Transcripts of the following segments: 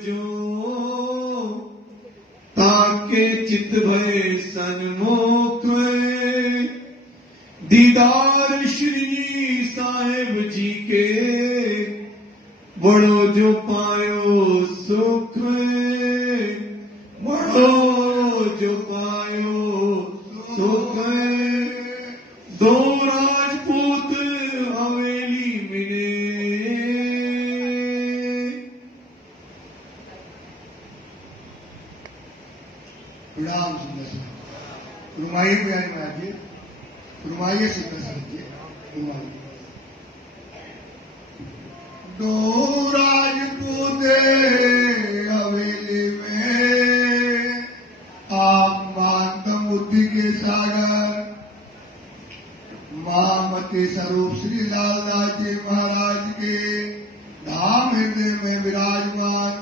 जो ताके चित भय सन्मुख दीदार श्री साहेब जी के बड़ो जो पायो सुख बड़ो जो पायो सुख दो राजपूत हवेली मिले। प्रणाम सुंदर रुमाइए प्यारी महाराज रुमाइए से कर सकते रुमाइए दो राजपूत हवेली में आप मातम बुद्धि के सागर महामती स्वरूप श्री लालदास जी महाराज के धाम हृदय में विराजमान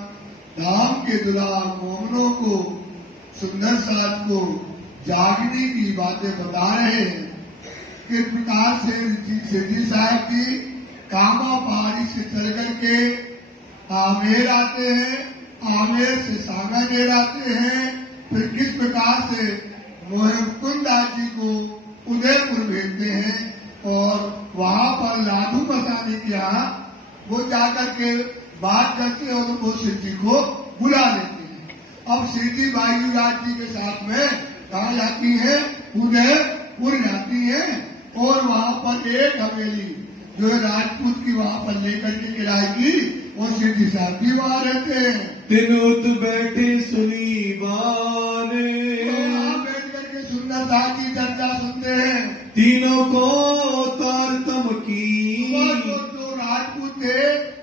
धाम के दुलार मोहनों को सुंदर साथ को जागने की बातें बता रहे हैं। किस प्रकार से सिद्धि साहब की कामा पहाड़ी से चल करके आमेर आते हैं, आमेर से सांगानेर आते हैं, फिर किस प्रकार से मोहन दास जी को उदयपुर भेजते हैं और वहां पर लाडू मसाने के यहाँ वो जाकर के बात करते हैं और वो सिद्धि को बुला लेते हैं। अब सिद्धि वायुराज जी के साथ में कहा जाती है उदयपुर जाती है और वहां पर एक हवेली जो राजपूत की वहां पर लेकर के किराए की और सिद्धि साहब भी वहां रहते हैं। तिनुत बैठे सुनी बाने बैठ करके सुंदर दास की चर्चा सुनते हैं। तीनों को तारतम की जो राजपूत थे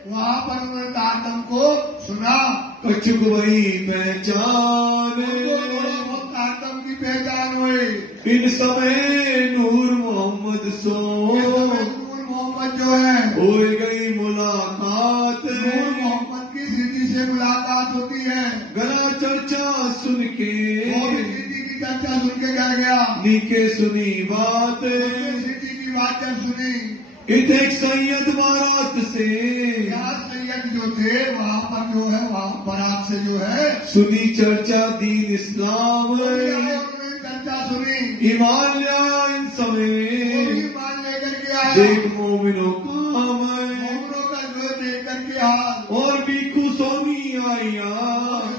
वहां पर उन्होंने तारतम को सुना। कछुक वही पहचान तारतम की पहचान हुई। इन समय नूर मोहम्मद सो नूर मोहम्मद जो है हो गई मुलाकात। नूर मोहम्मद की सिद्धि से मुलाकात होती है। गला चर्चा सुन के सिद्धि की चर्चा सुन के कर गया। नीके सुनी बात सिद्धि की बात जब सुनी इत एक सैयद बारात से सैयद जो थे वहाँ पर जो है वहाँ बारात से जो है सुनी चर्चा दीन इस्लाम चर्चा सुनी ईमान लिया इन समय ईमान लेकर के आया। देख मोमिनों का मोमिनों का जो देख करके हाल और बीकू सोनी आया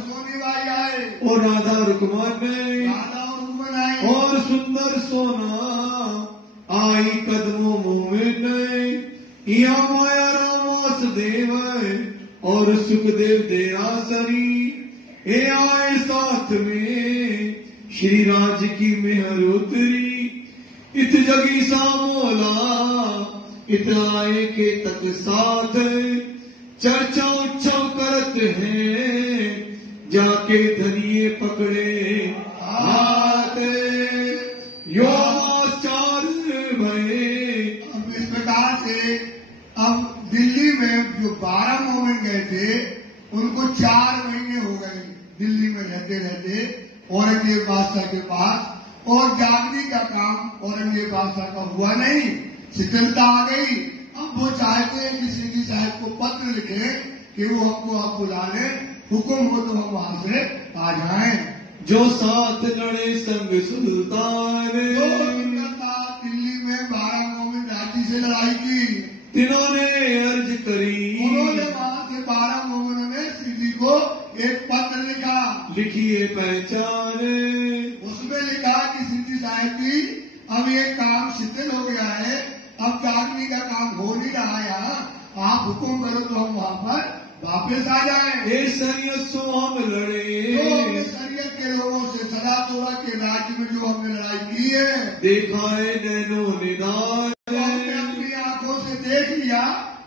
सोनी भाई आए और राधा रुकमन आए और सुंदर सोना आई कदमों मोमिन यहाँ माया राम वासुदेव और सुखदेव देरासरी ए आए साथ में श्री राज की मेहर उतरी इत जगी सामोला इत आए के तक साथ चर्चा उच्छव करत हैं जाके धनिये पकड़े हाथ यो अब दिल्ली में जो 12 मोमिन गए थे उनको 4 महीने हो गए दिल्ली में रहते रहते औरंगजेब बादशाह के पास और जागने का काम औरंगजेब बादशाह का हुआ नहीं। शिथिलता आ गई। अब वो चाहते हैं कि सिद्धि साहब को पत्र लिखे कि वो हमको आप बुला लें, हुक्म हो तो हम वहां से आ जाएं। जो साथ लड़े संग सुल्तान दिल्ली में 12 मोमिन रांची से लड़ाई की। तीनों ने अर्ज करी उन्होंने वहां से 12 मोमिनों ने सिद्धि को एक पत्र लिखा। लिखिए पहचान उसमें लिखा कि सिद्धि साहब की अब ये काम शिथिल हो गया है, अब जागने का काम हो नहीं रहा है यहाँ, आप हुक्म करो तो हम वहाँ पर वापस आ जाए। शरीयत सो हम लड़े तो शरीयत के लोगों से सदा तोड़ा के राज्य में जो हमने लड़ाई की है देखा है नैनो निदान अपनी आंखों से देख लिया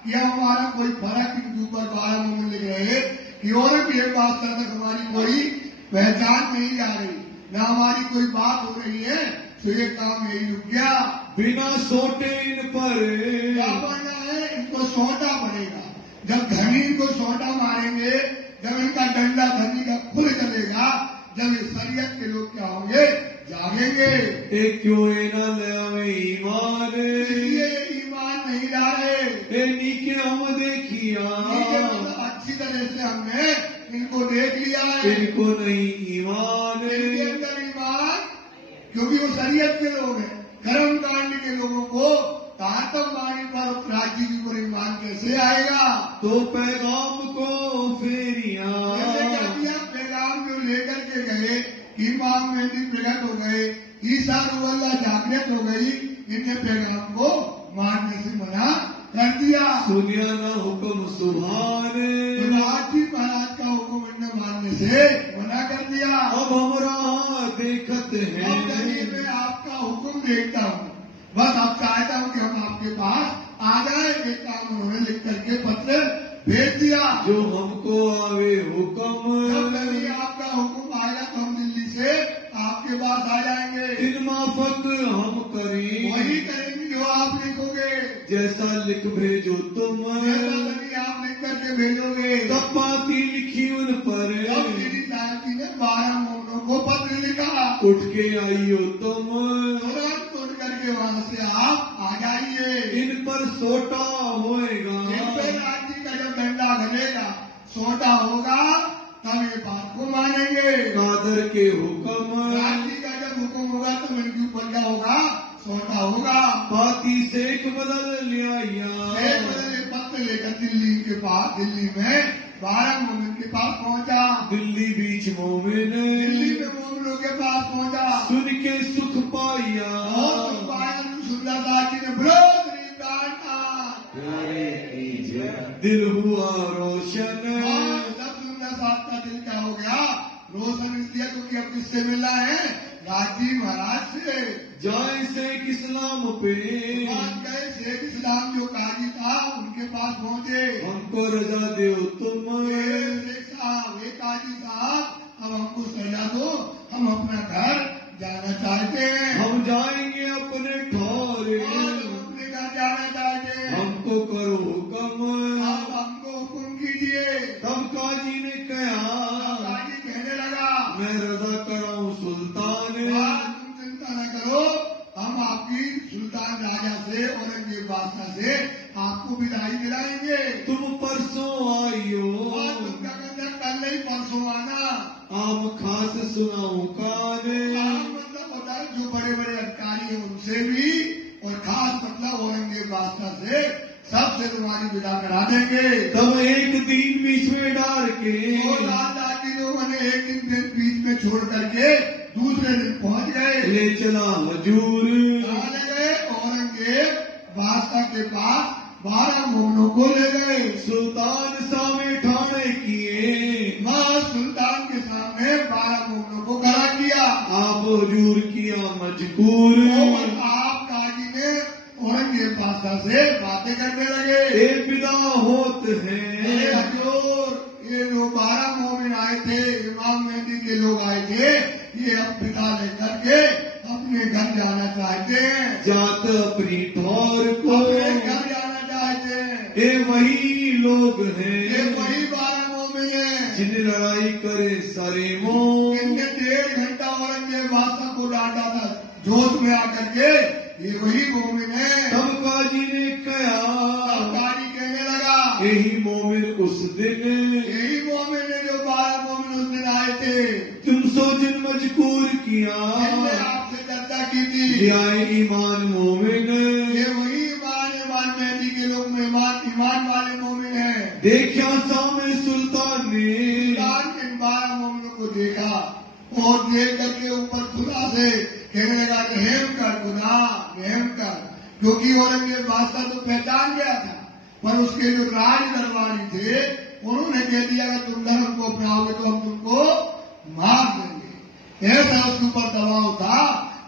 कि हमारा कोई फर्क इनके ऊपर 12 मोमिन लिख रहे कि और भी एक बात तक हमारी कोई पहचान नहीं जा रही न हमारी कोई बात हो रही है, तो ये काम यही रुक गया। बिना सोटे इन पर क्या पड़ना है, इनको सोटा पड़ेगा। जब धनी को सोटा मारेंगे, जब इनका डंडा धनी का खुल चलेगा, जब ये शरीयत के लोग क्या होंगे, जागेंगे। एक क्यों न ले ईमान, ये ईमान नहीं ला रहे। नीके हम देखिया अच्छी तरह से हमने इनको देख लिया है, इनको नहीं ईमान, इनके अंदर ईमान, क्योंकि वो शरीयत के लोग हैं, कर्म कांड के लोगों को तातम वाणी पर प्राची के ऊपर ईमान कैसे आएगा? तो पैगाम को फेरियां, पैगाम जो लेकर के गए, इमाम मेहदी प्रकट हो गए, ईसा रूह जागृत हो गई, इनने पैगाम को मानने से मना कर दिया। सुनिया न हुक्म सुभाने, महाराज का हुक्म इनने मानने से मना कर दिया। अब हमरा देखत हैं, मैं आपका हुक्म देखता हूँ, बस आप चाहता हूँ कि हम आपके पास आ जाए। एक काम उन्होंने लिख करके पत्र भेज दिया, जो हमको आवे हुक्म, जब आपका हुक्म आएगा तो हम दिल्ली से आपके पास आ जाएंगे। इन माफक हम करें, वही करेंगे जो आप लिखोगे, जैसा लिख भेजो तुम, आप लिख करके भेजोगे। तब पाती लिखी उन पर, साहब जी ने 12 मोहनों को पत्र लिखा, उठ के आइयो तुम, तुरंत उठ करके वहाँ से आप आ जाइए। इन पर सोटा होएगा, राज्य का जब डंडा घलेगा, सोटा होगा, तब ये बात को मानेंगे। कादर के हुक्म, राज्य का जब हुक्म होगा तो इनके ऊपर क्या होगा? सोटा होगा। पाती सेख बदल लिया, पत्र लेकर दिल्ली के पास, दिल्ली में 12 मोमिन के पास पहुंचा। दिल्ली बीच मोमिन, दिल्ली में मोमिनों के पास पहुंचा, सुन के सुख पाया, और सुंदरदास जी ने विरोध दिल हुआ रोशन, जब सुंदरदास का दिल क्या हो गया? रोशन इसलिए क्योंकि अब किससे मिला है? राजी महाराज से। जाए शेख इस्लाम पे, गए शेख इस्लाम जो काजी था उनके पास पहुंचे। हमको रजा दो तुम, शेख साहब, वे काजी साहब, अब हमको सजा दो, हम अपना घर जाना चाहते हैं। हम जाएंगे अपने ठौरे, हम अपने घर जाना चाहते हैं। हमको करो हुक्म, आप हमको हुक्म कीजिए। तब काजी ने कहा, काजी कहने लगा, मैं रजा कराऊं सुल्तान, तुम चिंता न करो, हम आपकी सुल्तान राजा से, औरंगजेब बादशाह से आपको विदाई दिलाएंगे। तुम परसों आइयो, तुमका कहना कल नहीं परसों आना। आम खास सुनाऊं काने, मतलब होता है जो बड़े बड़े अधिकारी हैं उनसे भी, और खास मतलब औरंगजेब बादशाह से, सबसे तुम्हारी विदा करा देंगे। तब एक दिन बीच में डाल के, लाल जी लोगों ने एक दिन बीच में छोड़ करके दूसरे दिन पहुंच गए। ले चला हजूर, ले गए औरंगजेब बादशाह के पास, 12 मोहनों को ले गए। सुल्तान सामने ठाणे किए, मां सुल्तान के सामने 12 मोहनों को खड़ा किया। आप हजूर किया मजबूर, आप काजी ने औरंगजेब बादशाह से बातें करने लगे। ए विदा होते हैं, हजूर, ये लोग 12 मोमिन आए थे, इमाम मेहदी के लोग आए थे, ये अब विदा लेकर के अपने घर जाना चाहते हैं। जात अपनी ठौर को, घर जाना चाहते हैं। ये वही लोग हैं, ये वही 12 मोमिन हैं जिन्हें लड़ाई करे सारे मोह, इनने 1.5 घंटा औरंगजेब बादशाह को डांटा था, जोश में आकर के, ये वही मोमिन है। तब काजी ने कहा, काजी कहने लगा, यही मोमिन उस दिन, यही मोमिन है जो 12 मोमिन उस दिन आए थे, तुम सो जिन मजबूर किया, आपसे चर्चा की थी। आए ईमान मोमिन, ये वही ईमान मेहदी के लोग में ईमान वाले मोमिन है। देखा सामने सुल्तान ने, इन 12 मोमिनों को देखा, और देख करके ऊपर खुदा से कहने लगा, रहम कर खुदा, रहम कर। क्योंकि औरंगजेब बादशाह तो पहचान गया था, पर उसके जो राज दरबारी थे उन्होंने कह दिया कि तुम धर्म को अपनाओगे तो हम तुमको मार देंगे। ऐसा उसके ऊपर दबाव था,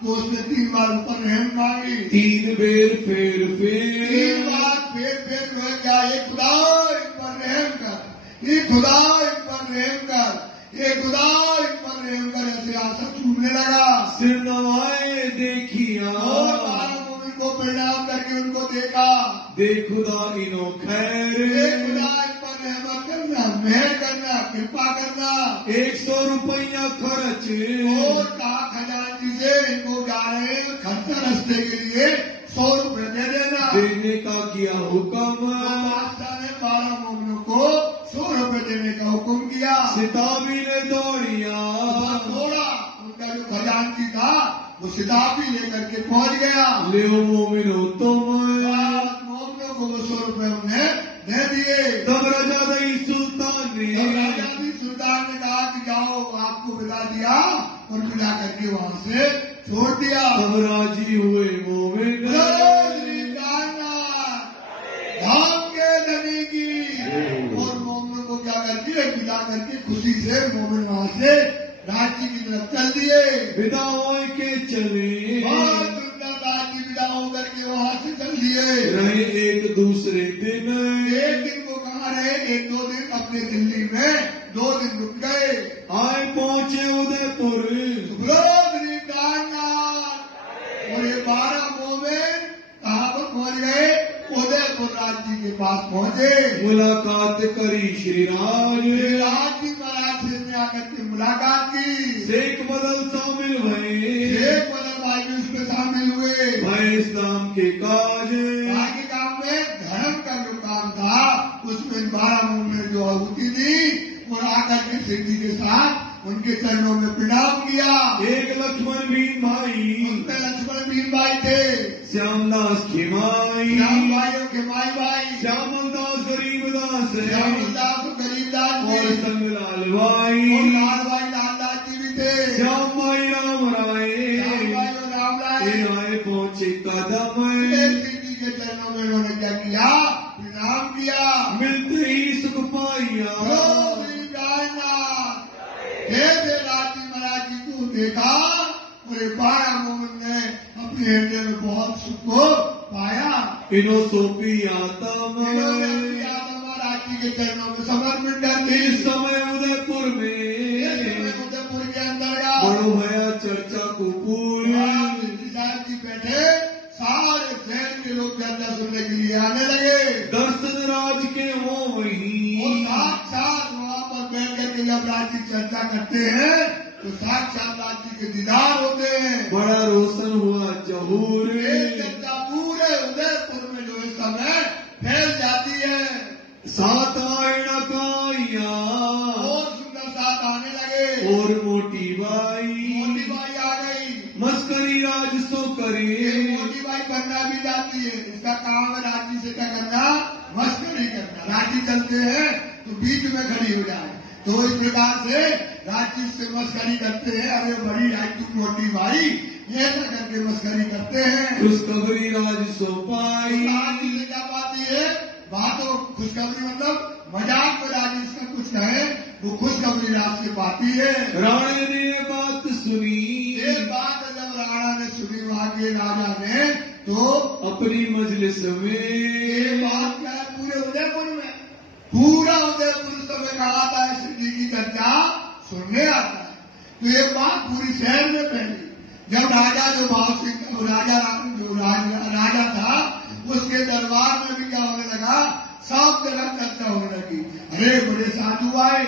तो उसने 3 बार ऊपर रहम मांगी। 3 बेर फेर 3 बार फेर जो है क्या, ये खुदा इन पर रहम कर, ये खुदा इन पर रहम कर, ये खुदा इन पर रहम कर, ऐसे आशा छूटने लगा। सिर नवाए देखिया, और 12 मोमिन को प्रणाम करके उनको देखा, दे खुदा इनो खैर, खुदा इन पर रहमत करना, मेहर करना, कृपा करना। 100 रुपया खर्च, और कहा खजानची से इनको जा रहे हैं खर्चा रस्ते के लिए 100 रुपए दे देना। देने का किया हुक्म, बादशाह ने 12 मोमिनों को 100 रुपए देने का हुक्म किया। सिताबी ने दौड़िया, दौड़ा, उनका जो खजांची था वो सिताबी लेकर के पहुंच गया। ले मोमिनो तुम, मोमिनों को वो 100 रुपए उन्हें दे दिए। तब राजा दई सुल्तान ने, राजा भी सुल्तान ने कहा कि जाओ, आपको विदा दिया और मिला करके वहां से छोड़ दिया। तब राजी हुए मोमिन, धाम के धनी की, और मोमिनों को क्या करके मिला करके खुशी से मोमिन वहां से राज्य की तरफ चल दिए। विदा हो के चले, राज्य विदा होकर के वहां से चल दिए। रहे एक दूसरे दिन, एक दिन को कहाँ रहे, 1-2 दिन अपने दिल्ली में 2 दिन रुक गए। आए पहुंचे उदयपुर, और ये 12 मोमिन कहाँ पर पहुंच गए, उदयपुर राज्य के पास पहुंचे। मुलाकात करी श्री राज जी महाराज से आकर के मुलाकात की। शेख बदल शामिल भये, शेख बदल भाई भी उसमें शामिल हुए। भाई इस्लाम के काज, आगे काम में धर्म का जो काम था उसमें 12 मोमिन जो आहुति दी और आकर के सिंह जी के साथ उनके चरणों में प्रणाम किया। एक लक्ष्मण बीन भाई, उनमें लक्ष्मण बीन भाई थे, श्यामदास खेमाई, श्याम भाइयों के भाई, श्यामलदास गरीबदास, श्यामदास गरीबदास और संगलाल और भाई, लाल भाई लालदास जी भी थे। श्याम भाई राम राय, श्याम भाई और राम राय आए पहुंचे कदम, सिंह जी के चरणों में उन्होंने क्या किया, प्रणाम किया। मिलते ही सुख पाइया, राजी महाराज जी को देखा और 12 मोमिन ने अपने हृदय में बहुत सुख को पाया। इनो सोपी आतम, महाराज जी के चरणों में समर्पण कर दी। इस समय उदयपुर में उदयपुर के अंदर बड़ो भया चर्चा को पूरी, साहब जी बैठे, सारे शहर के लोग चर्चा सुनने के लिए आने लगे। दर्शन राज के हो वही, साक्षात वहाँ पर बैठ करके जब राज की चर्चा करते हैं तो साक्षात राज जी के दीदार होते हैं। बड़ा रोशन हुआ जहूर, चर्चा पूरे उदयपुर में जो इस समय फैल जाती है। 7 आयना काइया, और सुंदर साथ आने लगे। और मोटी बाई आ गई। मस्करी राज सो करे, मोटी बाई करना भी जाती है, इसका काम है राजी से क्या करना, मस्करी करना। राजी चलते हैं तो बीच में खड़ी हो जाए, तो इस प्रकार से राजी से मस्करी करते हैं। अरे बड़ी राजू मोटी भाई, ऐसा करके मस्करी करते हैं। खुशखबरी राज सो पाई, राजी से क्या पाती है, बातों खुशखबरी मतलब मजाक में राजी इसका कुछ कहे वो खुशखबरी राज से पाती है। राणे ने ये बात सुनी, ये बात जब राणा ने सुनी वहां के राजा ने, तो अपनी मजलिस में ये बात क्या है, पूरे उदयपुर में, पूरा उदयपुर उस समय कहा था श्री जी की चर्चा सुनने आता है। तो ये बात पूरी शहर में फैली। जब राजा जो भाव सिंह राजा था उसके दरबार में भी क्या होने लगा, सब जगह चर्चा होने लगी। अरे बड़े साधु आए,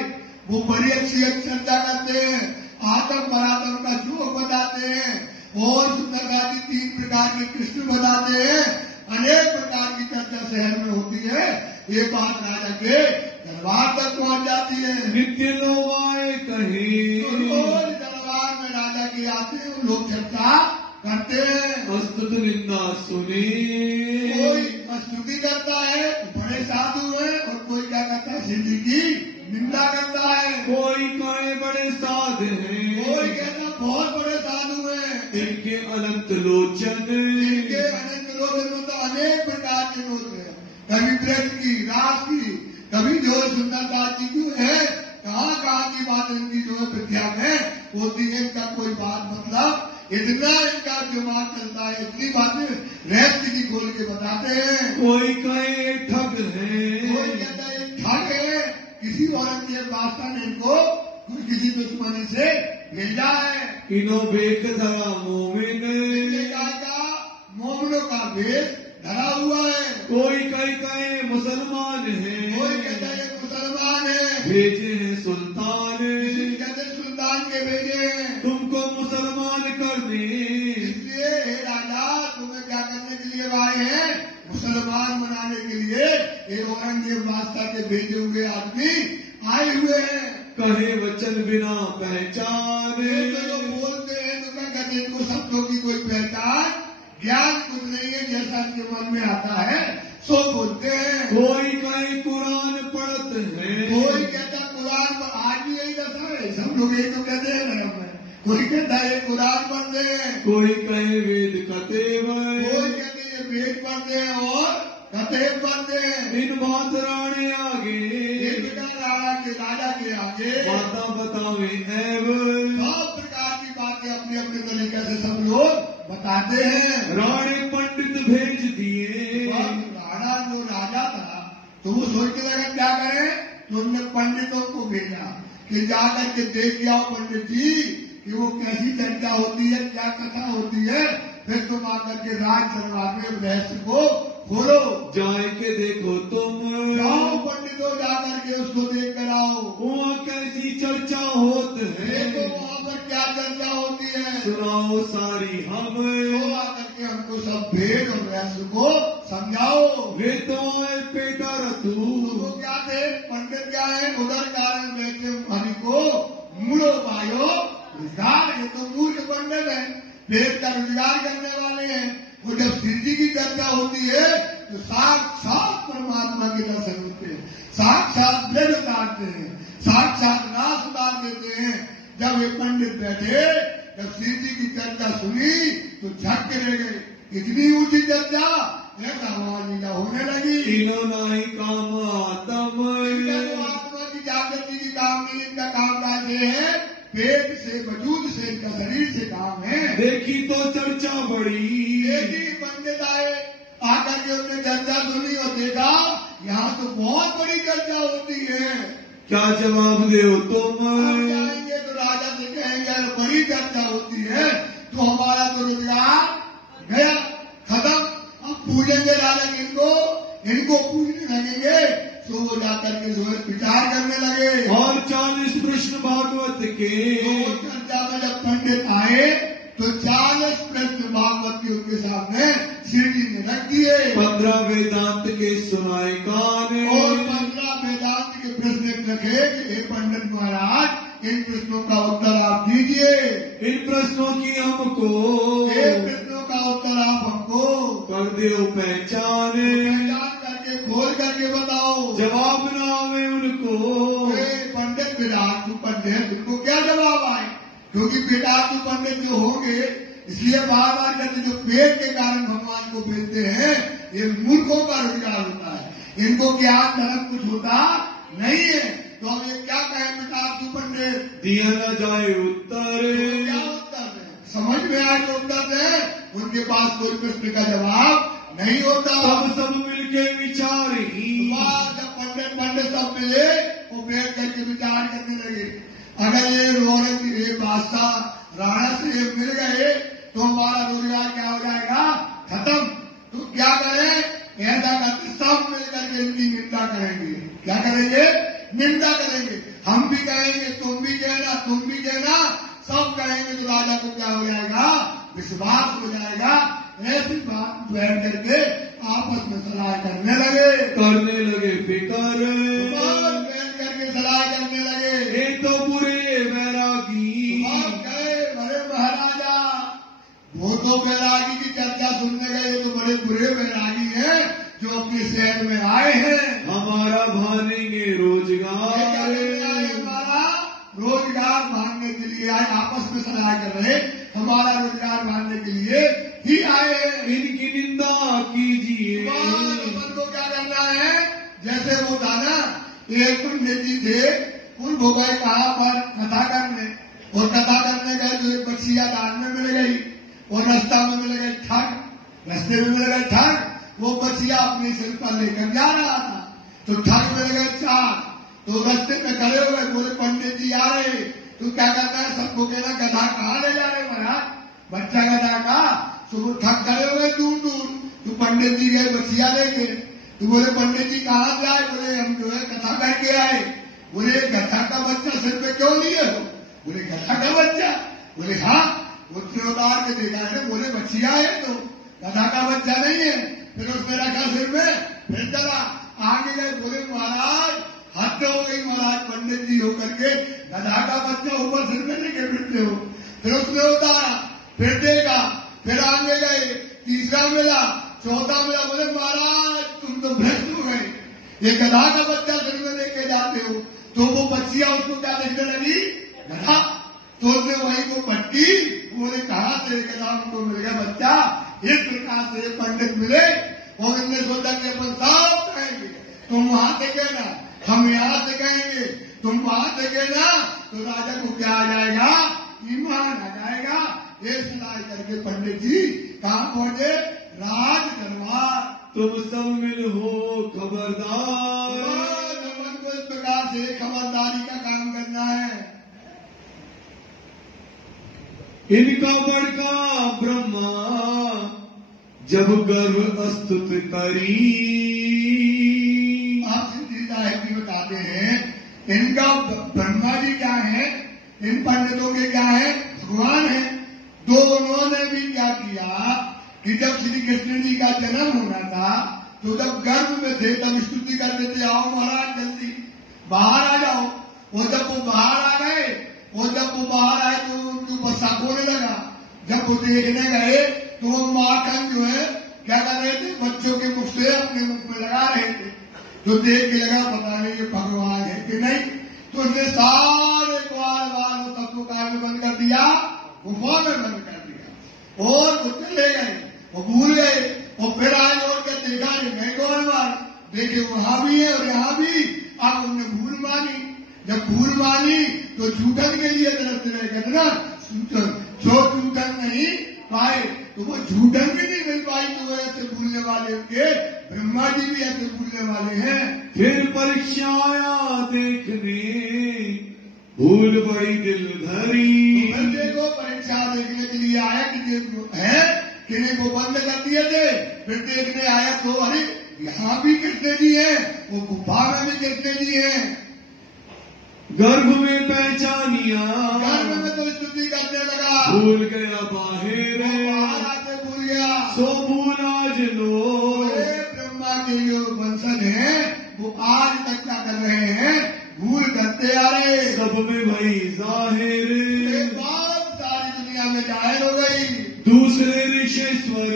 वो बड़ी अच्छी चर्चा करते हैं, आतम परातम का जोक बताते हैं, और सुंदरता जी 3 प्रकार के कृष्ण बताते हैं। अनेक प्रकार की चर्चा शहर में होती है। ये बात राजा के दरबार तक पहुंच जाती है। नित्य लोग आए कहे, तो रोज दरबार में राजा के आते हैं, लोग चर्चा करते हैं। अस्तुत निंदा सुने, कोई स्तुति करता है, बड़े साधु है, और कोई क्या करता है, सिंह जी की निंदा करता है। कोई कहे बड़े साध हैं, कोई कहता बहुत बड़े साधु हैं, इनके अनंत लोचन, इनके अनंत लोचन में तो अनेक प्रकार के लोग हैं। कभी कृष्ण की, रास की, कभी जो सुंदरता जी की है, कहाँ की बात इनकी जो है विद्या में होती है। इनका कोई बात मतलब इतना इनका दिमाग चलता है, इतनी बातें रहस्य की खोल के बताते हैं। कोई कहे ठग है, कोई कहता है ठग है, किसी औरंगजेब बादशाह ने इनको किसी दुश्मनी से भेजा है। इनो बेक धरा मोमिन, मोमिनों का भेद धरा हुआ है। कोई कहे मुसलमान है, कोई कहता है मुसलमान है, भेजे हैं सुल्तान, कहते सुल्तान के भेजे हैं तुमको मुसलमान करने, इसलिए हे राजा तुम्हें क्या करने के लिए आए हैं, मुसलमान बनाने के लिए। ये औरंगजेब बादशाह के भेजे हुए आदमी आए हुए हैं। कहे वचन बिना पहचाने। तो लोग बोलते हैं तो क्या कहते हैं, इनको शब्दों की कोई पहचान ज्ञान कुछ नहीं है, जैसा इनके मन में आता है सो बोलते हैं। कोई कहे कुरान पढ़त है, कोई कहता कुरान पर, आज भी यही दशा है, सब लोग यही तो कहते हैं ना। कोई कहता है कुरान पढ़ते हैं, कोई कहे वेद कतेव, कोई कहते हैं वेद पढ़ते हैं और कतेब पढ़ते हैं। इन बात राणे आगे, राजा के आगे बाता बतावे ऐब। सब प्रकार की बातें अपने अपने तरीके से सब लोग बताते हैं। राणे पंडित भेज दिए। राणा जो राजा था तो वो सोचने लगा क्या करें, तो उनने पंडितों को भेजा कि जाकर के देख आओ पंडित जी कि वो कैसी चर्चा होती है, क्या कथा होती है, फिर तुम आकर के राज दरबार में रहस्य को खोलो। जाए के देखो तुम, जाओ पंडितों जाकर के उसको देख कर आओ, वहाँ कैसी चर्चा होत है, देखो वहाँ पर क्या चर्चा होती है, सुनाओ सारी हम। तो आकर के हमको सब भेद और रहस्य को समझाओ। वे तो आए पेटा रतु, तो क्या थे पंडित, क्या है उधर कारण बैठे हरि को मूलो पायो रोजगार। ये तो मूर्ख पंडित है, वेद का रोजगार करने वाले हैं। वो जब सिद्धि की चर्चा होती है तो साक्षात परमात्मा के दर्शन होते हैं, साक्षात वेद उतारते हैं, साक्षात रास उतार देते हैं। जब ये पंडित बैठे, जब सिद्धि की चर्चा सुनी तो झटके रह गए, इतनी ऊंची चर्चा, आवाज लीला होने लगी। तीनों नाही काम आत्म, आत्मा की जागृति की काम नहीं, इनका काम काज है पेट से वजूद से, इनका शरीर से काम है। देखी तो चर्चा बड़ी, एक ही पंडित आए, आकर के उन्होंने चर्चा सुनी और देखा यहाँ तो बहुत बड़ी चर्चा होती है। क्या जवाब दे तुम? हम जाएंगे तो राजा से कहेंगे बड़ी चर्चा होती है तो हमारा तो रोजगार गया, खत्म। अब पूजेंगे राजा इनको पूजने लगेंगे। तो वो जाकर के जो है विचार करने लगे। और 40 प्रश्न भागवत के, तो चर्चा में जब पंडित आए तो 40 प्रश्न भागवत के उनके सामने श्री जी ने रख दिए। 15 वेदांत के सुनाए कान, और 15 वेदांत के प्रश्न रखे कि हे पंडित महाराज, इन प्रश्नों का उत्तर आप दीजिए। इन प्रश्नों की हमको, इन प्रश्नों का उत्तर आप हमको कर दो पहचान, करके खोल करके बताओ। जवाब न आवे उनको, पंडित विराट पंडित उनको क्या जवाब आए, क्योंकि विराट पंडित जो होंगे इसलिए बार बार कहते जो पेट के कारण भगवान को भेजते हैं, ये मूर्खों का रोजगार होता है, इनको ज्ञान धर्म कुछ होता नहीं है। तो हम ये क्या कहें विराट पंडित, दिया न जाए उत्तर, क्या उत्तर है, समझ में आए तो उत्तर है, उनके पास कोई प्रश्न का जवाब नहीं होता। सब मिलके विचार ही, जब पंडित सब मिले वो बैठ करके विचार करने लगे। अगर ये औरंगजेब बादशाह राणा से मिल गए तो हमारा रोजगार क्या हो जाएगा, खत्म। तो क्या करें, ऐसा करके सब मिल करके इनकी निंदा करेंगे। क्या करेंगे, निंदा करेंगे। हम भी कहेंगे, तुम भी कहना, तुम भी कहना, सब कहेंगे। तो राजा को क्या हो जाएगा, विश्वास हो जाएगा। ऐसी बात बैठ करके आपस में सलाह करने लगे फिकर, बैठ करके सलाह करने लगे। ये तो बुरे वैरागी, गए बड़े महाराजा, वो तो वैरागी की चर्चा सुनने गए, तो बड़े बुरे वैरागी हैं जो अपने शहर में आए हैं। हमारा भानेंगे रोजगार, हमारा रोजगार मांगने के लिए आए, आपस में सलाह कर रहे, हमारा रोजगार मांगने के लिए ही आए हैं। इनकी निंदा कीजिए। अपन को क्या करना है, जैसे वो था ना, एक पंडित जी थे, उनको गए कहाँ पर कथा करने, और कथा करने गए तो एक बच्चिया दान में मिल गई, और रास्ता में मिल गए ठग, रास्ते में मिल गए ठग। वो बच्चिया अपने सिर पर लेकर जा रहा था, तो ठग मिल गए 4। तो रास्ते में खड़े हुए, बोले पंडित जी आ रहे। तो क्या कहता है, सबको कहना गधा कहाँ ले जा रहे महाराज, बच्चा गधा का। तो वो ठग खड़े हुए दूर दूर। तो पंडित जी गए बच्चिया लेके। तो बोले पंडित जी कहाँ से आए, बोले हम जो है कथा करके आए। बोले गधा का बच्चा सिर पे क्यों लिए हो, बोले गधा का बच्चा, बोले हाँ। वो उतार के देखा है, बोले बच्चिया है तो गधा का बच्चा नहीं है। फिर उसने रखा सिर में, फिर चला आगे गए। बोले महाराज हद हो गई महाराज, पंडित जी होकर के गधा का बच्चा ऊपर सिर में लेके फिरते हो। फिर उसने उतारा, फिर देखा, फिर आगे गए, तीसरा मिला, चौथा मिला। बोले महाराज तुम तो भ्रष्ट हो गए, ये गधा का बच्चा सिर में लेके जाते हो। तो वो बच्चियां उसको क्या देखने लगी, गधा। तो उसने वही को पट्टी, बोले कहां से गधा हमको मिल गया बच्चा। इस प्रकार से पंडित मिले और इनने सोचा कि अपन सब कहेंगे, तुम वहां से कहना, हम यहां से कहेंगे, तुम वहां से कहना। तो राजा को क्या आ जाएगा, ईमान आ जाएगा। ये सुनाई करके पंडित जी कहां पहुंचे, राज दरबार। तुम सब मिल हो खबरदार, नमन को इस प्रकार से खबरदारी का काम करना है। इनका बड़का ब्रह्मा जब गर्भ अस्तुत करी। आप सिद्धि साहिब जी बताते हैं, इनका ब्रह्मा जी क्या है, इन पंडितों के क्या है, भगवान है। तो उन्होंने भी क्या किया कि जब श्री कृष्ण जी का जन्म होना था, तो जब गर्भ में थे तब स्तुति करते थे, आओ महाराज जल्दी बाहर आ जाओ। और जब वो बाहर आ गए, और जब वो बाहर आए तो उनके ऊपर शक होने लगा। जब वो देखने गए तो वो माखन जो है क्या कर रहे थे, बच्चों के मुख से अपने मुख में लगा रहे थे। तो देख के लगा पता नहीं ये भगवान है कि नहीं। तो उसने सारे द्वार वार वो सबको कार में बंद कर दिया, गुफा में बंद कर दिया। और वो चले गए, वो भूल गए। और फिर आए और क्या देखा, ये मैं कौन बार देखे, वहां भी है और यहाँ भी। अब उन्होंने भूल मानी, जब भूल मानी तो झूठन के लिए तरसते रहे, कहते ना जो झूठन नहीं पाए, तो वो झूठन भी नहीं मिल पाई। तो वो ऐसे भूलने वाले उनके ब्रह्मा जी भी ऐसे भूलने वाले हैं। फिर परीक्षा आया देखने, भूल बड़ी दिल धरी। तो देखो परीक्षा देखने के लिए आया कि है, किन्हीं को बंद कर दिए थे। फिर देखने आया तो अरे यहाँ भी कृष्ण जी है, वो गुफा में भी कृष्ण जी है। गर्भ में पहचानिया, गर्भ में तो स्तुति करने लगा, भूल गया बाहर, बाहर आते भूल गया। सो भूल आज लो। ब्रह्मा के जो वंशज हैं वो आज तक क्या कर रहे हैं, भूल करते आ रहे। सब में भई जाहिर, बात सारी दुनिया में जाहिर हो गई। दूसरे ऋषेश्वर,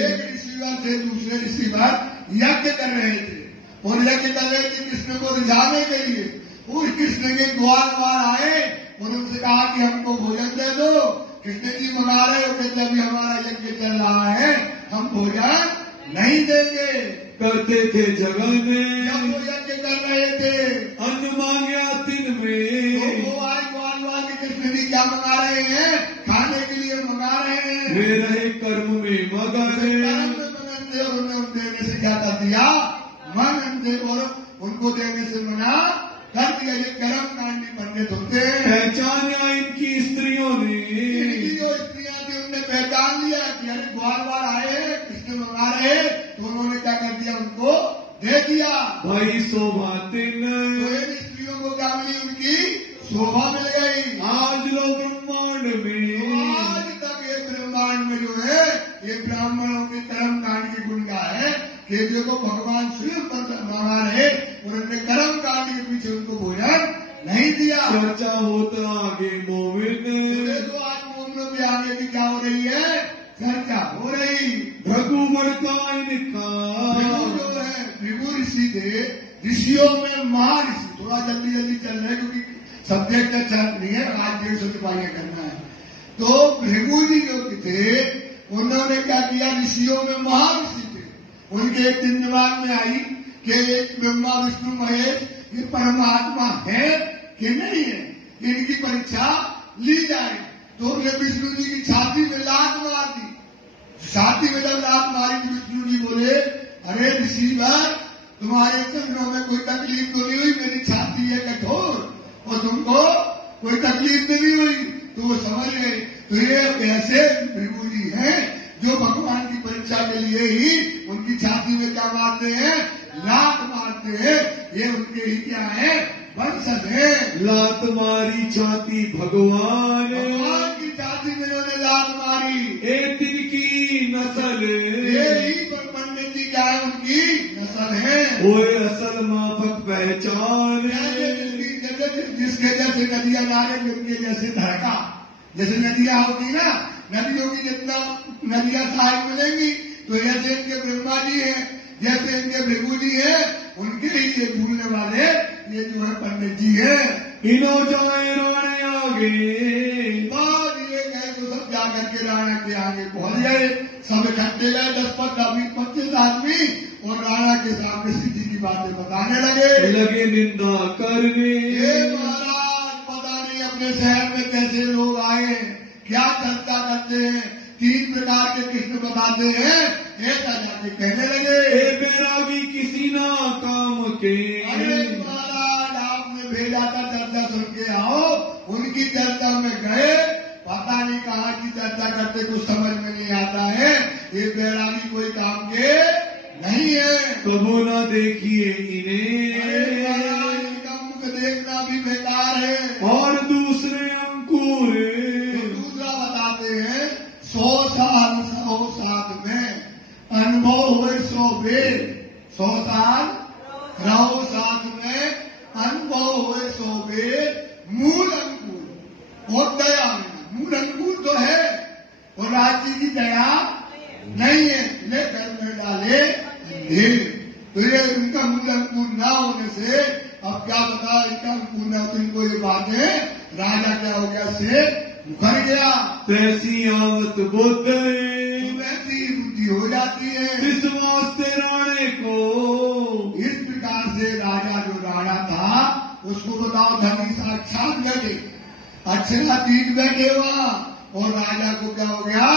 एक ऋषिवर से दूसरे ऋषिवर यज्ञ कर रहे थे, और यज्ञ कर रहे थे कृष्ण को रिझाने के लिए। उस कृष्ण के द्वार द्वार आए और उनसे कहा कि हमको भोजन दे दो। कृष्ण जी मना रहे हो, कहते अभी हमारा यज्ञ चल रहा है, हम भोजन नहीं देंगे। करते थे जगल में, जब वो यज्ञ कर रहे थे अन्न मांगया दिन तो में। वो आए द्वार के कृष्ण जी क्या मंगा रहे हैं, खाने के लिए मंगा रहे हैं। वे रहे कर्म में मगन, कर्म में मगन थे और उन्हें देने से क्या कर दिया, मगन थे और उनको देने से मना कर दिया। ये कर्म कांडी पंडित होते हैं। पहचाना इनकी स्त्रियों ने, इनकी जो स्त्रियां थी उनने पहचान लिया कि अरे द्वार बार आए कृष्ण मंगा रहे, तो उन्होंने क्या कर दिया, उनको दे दिया। भाई शोभा तिन, तो इन स्त्रियों को क्या मिली, उनकी शोभा मिल गई। आज लो ब्रह्मांड में। आज तक ये ब्रह्मांड में जो है ये ब्राह्मणों के कर्म कांड की गुण का है कि देखो भगवान स्वयं पर मंगा रहे और उन्होंने कर्म कांड के पीछे उनको भोजन नहीं दिया। चर्चा होता आगे मोमिन, देखो आज मोमिनों के आगे भी क्या हो रही है, चर्चा हो रही। भृगु बड़का इनका, भृगु जो है, भृगु ऋषि थे, ऋषियों में महाऋषि। थोड़ा जल्दी जल्दी चल रहे क्योंकि सब्जेक्ट का चल नहीं है, आज 150 सिपाहियां करना है। तो भृगु जी जो थे उन्होंने क्या किया, ऋषियों में महाऋषि थे। उनके एक दिन दिमाग में आई कि ब्रह्मा विष्णु महेश ये परमात्मा है कि नहीं है, इनकी परीक्षा ली जाए। तो उन्होंने विष्णु जी की छाती में लात मार दी। छाती में जब लात मारी तो विष्णु जी बोले, अरे ऋषिवर तुम्हारे चरणों में कोई तकलीफ तो नहीं हुई, मेरी छाती है कठोर और तुमको कोई तकलीफ नहीं हुई। तो वो समझ गए तो ये ऐसे भृगु जी हैं जो भगवान की परीक्षा के लिए ही उनकी छाती में क्या मारते हैं, लात मारते हैं। ये उनके ही क्या है, वंशज है। लात मारी छाती भगवान, भगवान की छाती में उन्होंने लात मारी। एक दिन की नस्ल, ये ही पंडित जी क्या है, उनकी नस्ल है। ओए असल माफक पहचाने। जिसके जैसे नदियां नारे उनके जैसे धड़का। जैसे नदियां होती ना, नदियों की जितना नदियां सहायक मिलेंगी, तो जैसे इनके ब्रह्मा जी हैं, जैसे इनके भृगु जी हैं, उनके ही ये भूलने वाले ये जो है पंडित जी हैं। इनो जाए राणे आगे, बाद ये कहे तो सब जा करके राणा के आगे पहुंच गए। सब इकट्ठे गए 10-15-20-25 आदमी और राणा के सामने सीधी की बातें बताने लगे निंदा करने। ये महाराज पता नहीं अपने शहर में कैसे लोग आए, क्या चर्चा करते हैं, 3 प्रकार के कृष्ण बताते हैं, ऐसा जाके कहने लगे ए बैरागी किसी ना काम के। अरे महाराज आपने भेजा था चर्चा सुन के आओ। उनकी चर्चा में गए, पता नहीं कहाँ की चर्चा करते, कुछ समझ में नहीं आता है। ये बैरागी कोई काम के नहीं है। कबो ना देखिए इन्हें, इनका मुख देखना भी बेकार है। और दूसरे अंकुर दूसरा बताते हैं 100 साल 100 साथ में अनुभव हुए 100 वेद। 100 साल 100 साथ में अनुभव हुए 100 वेद। मूल अंकुर और दया में, मूल अंकुर तो है और राज्य की दया नहीं है, लेकर में डाले अंधेर। तो ये उनका मूल अंकुर ना होने से अब क्या बता, इनका अंकुर न हो, इनको ये बातें राजा क्या हो गया से मुखर गया। तैसी आवत बुद्ध वैसी बुद्धि हो जाती है। इस वास्ते राणे को, इस प्रकार से राजा जो राणा था उसको बताओ धनी साक्षात गए, अक्षरातीत बैठे वहां, और राजा को क्या हो गया,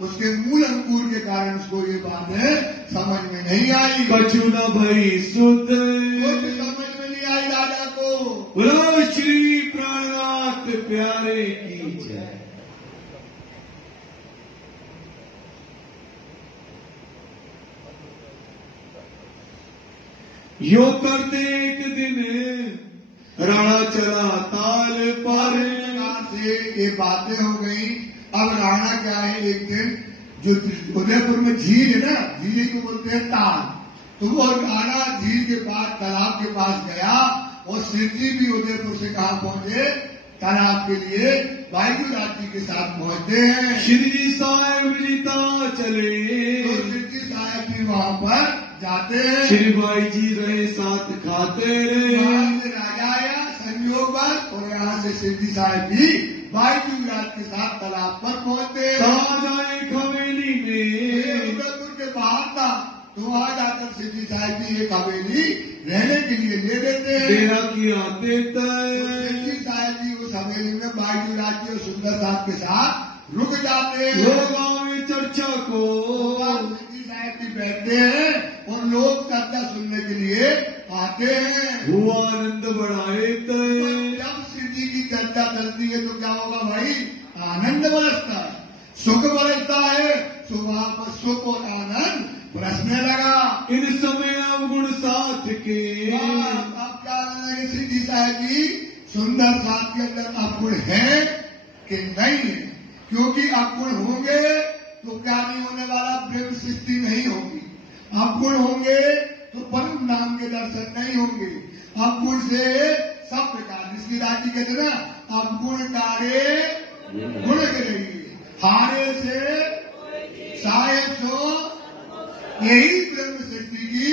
उसके मूल अंकुर के कारण उसको ये बातें समझ में नहीं आई। कछु न भई शुद्ध, कुछ समझ में नहीं आई राजा को। बोलो श्री प्राणनाथ प्यारे की जय। यो करते एक दिन राणा चला ताल पर। से ये बातें हो गई। अब राणा क्या है, एक दिन जो उदयपुर में झील है ना, झील को बोलते हैं ताल, तो वो राणा झील के पास तालाब के पास गया और शिव जी भी उदयपुर से कहाँ पहुंचे, तालाब के लिए वायुराज जी के साथ पहुंचते हैं। श्री जी साहेब जीता चले, तो शिव जी साहेब भी वहाँ पर जाते हैं। श्री भाई जी रहे साथ खाते रहे। वहाँ से राजा आया संयोग पर, और यहाँ से शिव जी साहेब भी वायुराज के साथ तालाब पर पहुंचते हैं। कहा जाए हवेली में, उदयपुर के बाहर था, तो वहाँ जाकर शिव जी साहेब जी एक हवेली रहने के लिए ले लेते हैं। डेरा किया देता शिव जी साहेब जी उस हवेली में वायुराज जी और सुंदर साहब के साथ रुक जाते हैं। लोग आवे चर्चा को, शिव जी साहेब जी बैठते हैं और लोग चर्चा सुनने के लिए आते हैं। हुआ आनंद बढ़ाए जब शिव जी की चर्चा चलती है तो क्या होगा भाई, आनंद बरसता है, सुख बरसता है। तो वहाँ पर सुख और आनंद बरसने लगा। इन समय अवगुण साथ के, अब क्या लगे शिव जी साहब जी, सुंदर साथ के अंदर अवगुण है कि नहीं है, क्योंकि अवगुण होंगे तो क्या नहीं होने वाला, ब्रह्म सृष्टि नहीं होगी। अवगुण होंगे तो परम नाम के दर्शन नहीं होंगे। अवगुण से सब प्रकार, जिसकी राजी कहते ना, अवगुण कारे गुण करेगी, हारे से साहेब सो, यही ब्रह्म सृष्टि की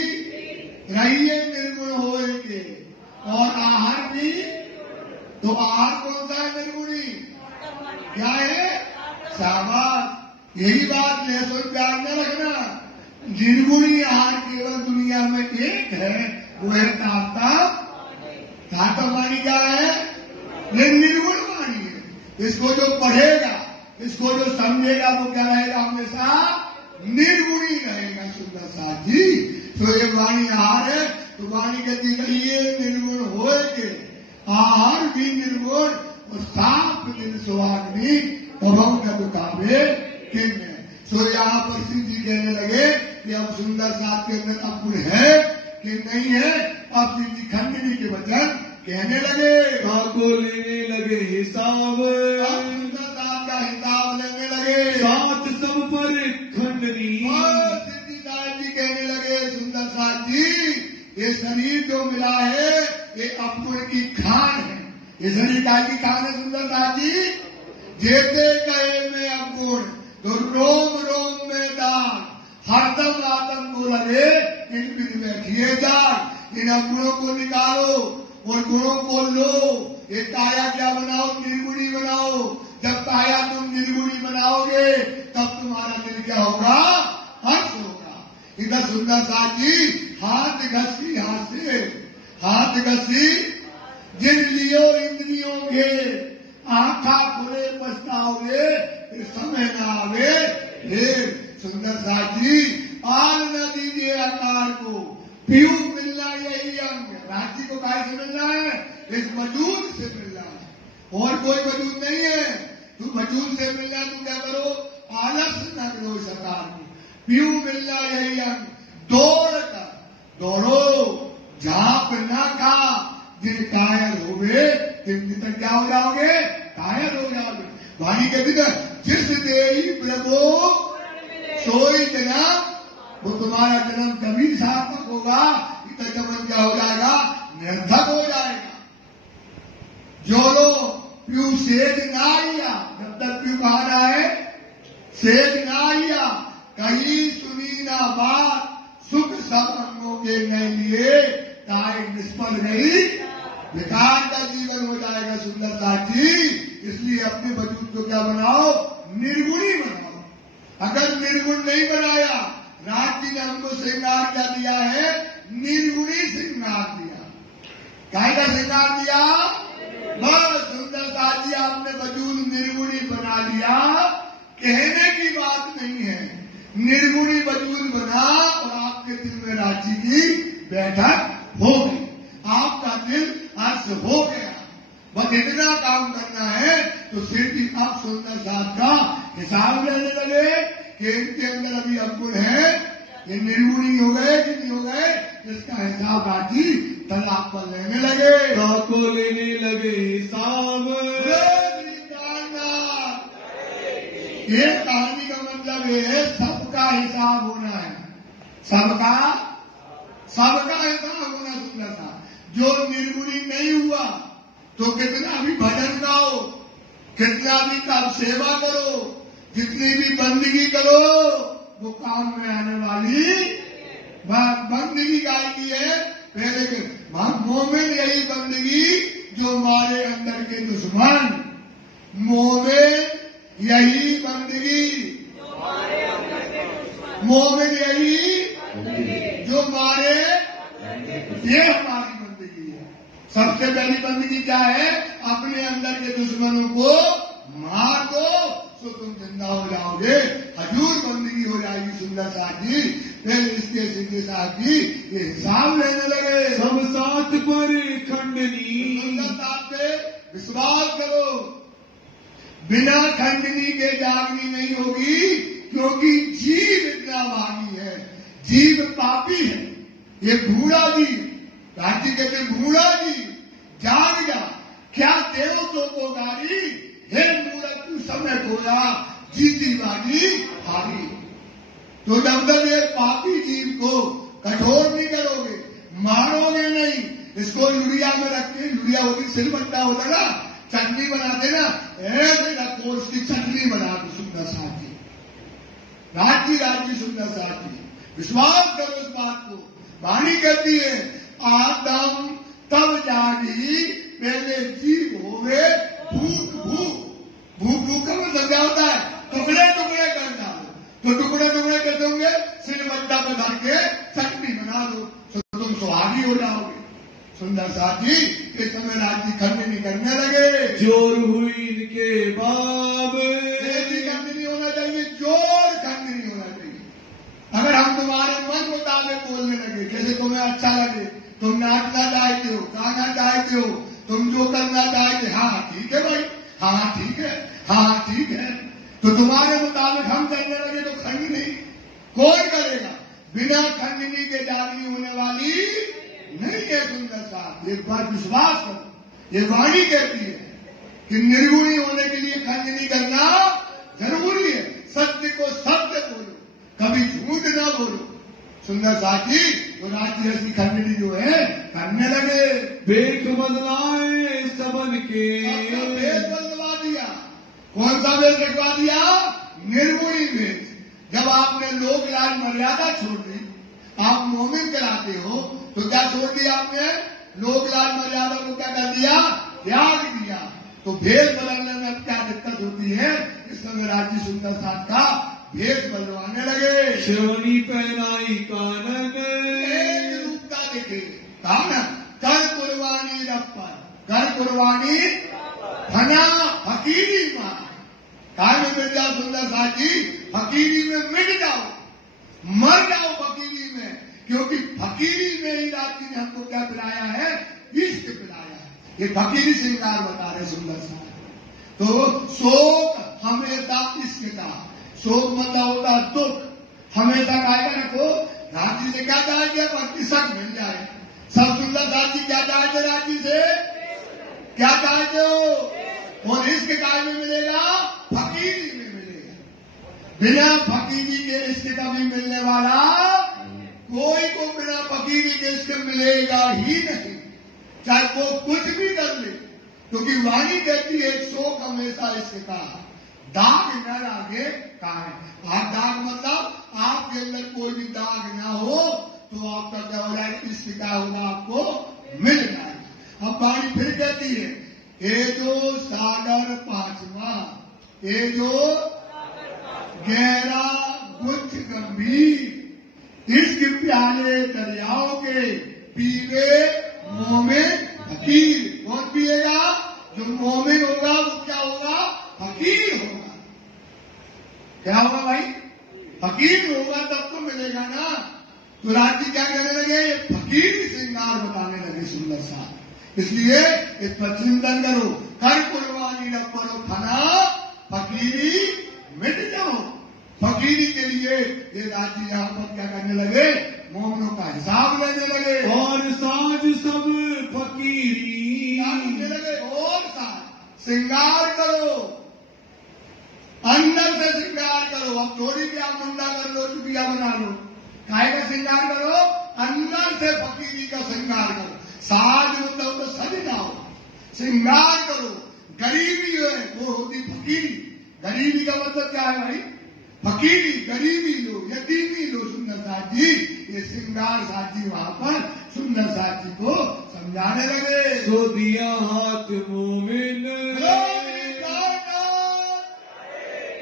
रही है निर्गुण होएंगे। और आहार भी, तो आहार कौन सा है निर्गुणी, क्या है, शाबाश। यही बात लहसुन प्याज में रखना। निर्गुणी आहार केवल दुनिया में एक है, वो है ताता। ताता वाणी क्या है, ये निर्गुण वाणी है। इसको जो पढ़ेगा, इसको जो समझेगा, वो क्या रहेगा, हमेशा निर्गुणी रहेगा। सुंदर साथ जी, तो ये वाणी आहार है, तो वाणी कहती है ये निर्गुण होएगे, आहार भी निर्गुण, और साफ दिन सुहागनी पवम का दुकाबे किन। सो यहाँ पर शिव जी कहने लगे कि अब सुंदर साथ के अंदर अवगुण है कि नहीं है। अब शिव जी खंडनी के वचन कहने लगे, को लेने लगे हिसाब, सुंदर साथ का हिसाब लेने लगे। साथ सब पर खंडनी, शिव जी साहब जी कहने लगे, सुंदर साथ जी, ये शरीर जो मिला है ये अवगुण की खान है। ये शरीर की खान है सुंदरदास जी। जेते कहे में अवगुण तो रोम रोम में दान, हरदम आतम को लगे इन में किए जान। इन अवगुणों को निकालो और गुणों को लो। ये काया क्या बनाओ, निर्गुणी बनाओ। जब काया तुम निर्गुणी बनाओगे तब तुम्हारा दिल क्या होगा, हर्ष होगा। इधर सुंदरदास जी हाथ घसी, हाथ घसी जिन लियो इंद्रियों के, आंखा खुले पछताओगे फिर समय न आवे फिर। सुंदरदास जी आल न दीजिए आकार को, पीयू मिलना यही अंग। राजी को काय से मिलना है, इस वजूद से मिलना है और कोई वजूद नहीं है। तू वजूद से मिलना, तू क्या करो, आलस न करो सरकार को। पीयू मिलना यही अंग, दौड़ कर दौड़ो झाप न खा। जिन कायर हो गए दिन तक क्या हो जाओगे, कायर हो जाओगे। वाणी के भीतर जिस देही प्रभु सोई जन्म, वो तुम्हारा जन्म कभी सार्थक होगा, इतना जन्म क्या हो जाएगा, निरर्थक हो जाएगा। जो लो प्यू सेज ना आइया, जब तक प्यू कहा जाए सेज ना आइया, कहीं सुनी ना बात, सुख सब अंगों के नहीं लिए, काय निष्फल नहीं, बेकार का जीवन हो जाएगा सुंदरदास जी। इसलिए अपने वजूद को क्या बनाओ, निर्गुणी बनाओ। अगर निर्गुण नहीं बनाया, राज जी ने हमको श्रृंगार क्या दिया है, निर्गुणी श्रृंगार दिया। काय का श्रृंगार दिया, बस सुंदरदास जी आपने वजूद निर्गुणी बना लिया। कहने की बात नहीं है, निर्गुणी वजूद बना और आपके दिल में राज जी की बैठक हो गई, आपका दिल हर्ष हो गया। बस इतना काम करना है तो सिर्फ आप सुंदरदास का हिसाब लेने लगे कि इनके अंदर अभी अवगुण है, ये निर्गुणी हो गए कि नहीं हो गए, इसका हिसाब राजी तलाक पर लेने लगे, को लेने लगे हिसाब। ये कहानी का मतलब है सबका हिसाब होना है, सबका हिसाब होना। सुंदरता जो निर्गुणी नहीं हुआ तो कितना भी भजन गाओ, कितना भी काम सेवा करो, जितनी भी बंदगी करो, वो काम में आने वाली बंदगी गायकी है। पहले मोमिन यही बंदगी जो हमारे अंदर के दुश्मन, मोमिन यही बंदगी, मोमिन यही जो हमारे, ये हमारी बंदगी है। सबसे पहली बंदगी क्या है, अपने अंदर के दुश्मनों को मार दो तो तुम जिंदा हो जाओगे, हजूर बंदगी हो जाएगी। सुंदरदास जी फिर इसके सीधे साथ जी ये हिसाब लेने लगे, सब साथ पर खंडनी। सुंदरदास पे विश्वास करो, बिना खंडनी के जागनी नहीं होगी, क्योंकि जीव इतना भागी है, जीव पापी है। ये बूढ़ा जी, राजी कहते बूढ़ा जी जाग जा, क्या देव तो को गारी, हे मूर्ख तू समय खोया, जीती बाजी हारी। तो जब तक ये पापी जीव को कठोर नहीं करोगे, मारोगे नहीं, इसको लुड़िया में रख के, लुड़िया होती सिलबट्टा होता ना, चटनी बनाते ना, ऐसे कोर्स की चटनी बना दो। सुंदरदास जी राजी सुंदरदास जी विश्वास करो इस बात को। वाणी कहती है आदम तब जागी पहले जीव हो गए भूख का मतलब क्या होता है, टुकड़े टुकड़े कर डालो। तो टुकड़े टुकड़े कैसे होंगे, सिलबट्टा पे धर के चटनी बना दो तो तुम सुहागी हो जाओगे। सुंदरदास जी इस समय राज्य खंडनी करने लगे, जोर हुई इनके बाब, खंडनी होना चाहिए, जोर खंडनी होना चाहिए। अगर हम तुम्हारे मन मुताबिक बोलने लगे, जैसे तुम्हें अच्छा लगे, तुम नाचना चाहते हो, गाना चाहते हो, तुम जो करना चाहते, हाँ ठीक है भाई, हाँ ठीक है, हाँ ठीक है, तो तुम्हारे मुताबिक हम करने लगे तो खंडनी कौन करेगा, बिना खंडनी के जागनी होने वाली नहीं है। सुंदरदास एक बार विश्वास करो, ये वाणी कहती है कि निर्गुणी होने के लिए खंडनी करना जरूरी है। सत्य को सत्य बोलो, कभी झूठ ना बोलो। सुंदर साथी तो राजी रसी खंडनी जो है करने लगे। भेद बदलाए सबन के, भेद बदलवा दिया। कौन सा भेद रखवा दिया? निर्मोही भेद। जब आपने लोक लाज मर्यादा छोड़ दी, आप मोमिन कहलाते हो, तो क्या छोड़ दिया आपने? लोक लाज मर्यादा को क्या कर दिया? त्याग दिया। तो भेद बदलने में अब क्या दिक्कत होती है? इस समय राज्य सुंदर साथ का भेद बदलवाने लगे। शिवनी पहनाई कानन, रूपता देखे कानन, कर कुर्बानी रप्पर, कर कुर्बानी फना फकीरी मां। काय में मिट जाओ सुंदर साथ जी, फकीरी में मिट जाओ, मर जाओ फकीरी में, क्योंकि फकीरी में ही राजी ने हमको क्या पिलाया है? इश्क पिलाया है। ये फकीरी श्रृंगार बता रहे सुंदर सा। तो शोक हमेशा इश्क का, शोक मतलब होता दुख, हमेशा कायदा रखो। राजी से क्या चाहते? भक्ति सब मिल जाए। सब सुंदर साथी क्या चाहते? राजी से क्या चाहते हो? और इश्क काय में मिलेगा? फकीरी में मिलेगा। बिना फकीरी के इश्क कभी मिलने वाला कोई को बिना फकीरी के इश्क मिलेगा ही नहीं, चाहे वो कुछ भी कर ले। क्योंकि वाणी कहती है शोक हमेशा इश्क का, दाग न लागे काहे। आप दाग मतलब आपके अंदर कोई भी दाग ना हो तो आपका क्या हो जाए? इश्क का होगा आपको मिल जाए। अब वाणी फिर कहती है, ये जो सागर पांचवा, ये जो गहरा गुच्छ गंभीर, इश्क प्याले दरियाओं के पीवे मोमिन फकीर। कौन पिएगा? जो मोमिन होगा वो क्या होगा? फकीर होगा। क्या होगा भाई? फकीर होगा तब तो मिलेगा ना। तो राजी क्या करने लगे? फकीरी श्रृंगार बताने लगे सुंदर सा। इसलिए इस पर चिंतन करो, कर कुर्बानी न करो फना, फकीरी मिट जाओ। फकीरी के लिए ये राजी यहाँ पर क्या करने लगे? मोमिनों का हिसाब लेने लगे। और साज सब फकीरी लेने लगे। और साज श्रृंगार करो, अंदर से श्रृंगार करो। अब थोड़ी भी आप मुंडा कर लो, चुटिया बना लो, काय का श्रृंगार करो? अंदर से फकीरी का श्रृंगार करो। साज मतलब तो सज जाओ, श्रृंगार करो। गरीबी है वो होती फकीरी। गरीबी का मतलब क्या है भाई? फकीरी, गरीबी लो, यतीमी लो। सुंदर साथ जी ये श्रृंगार साथ जी वहां पर सुंदर साथ जी को समझाने लगे। सो दिया हाथ मोमिन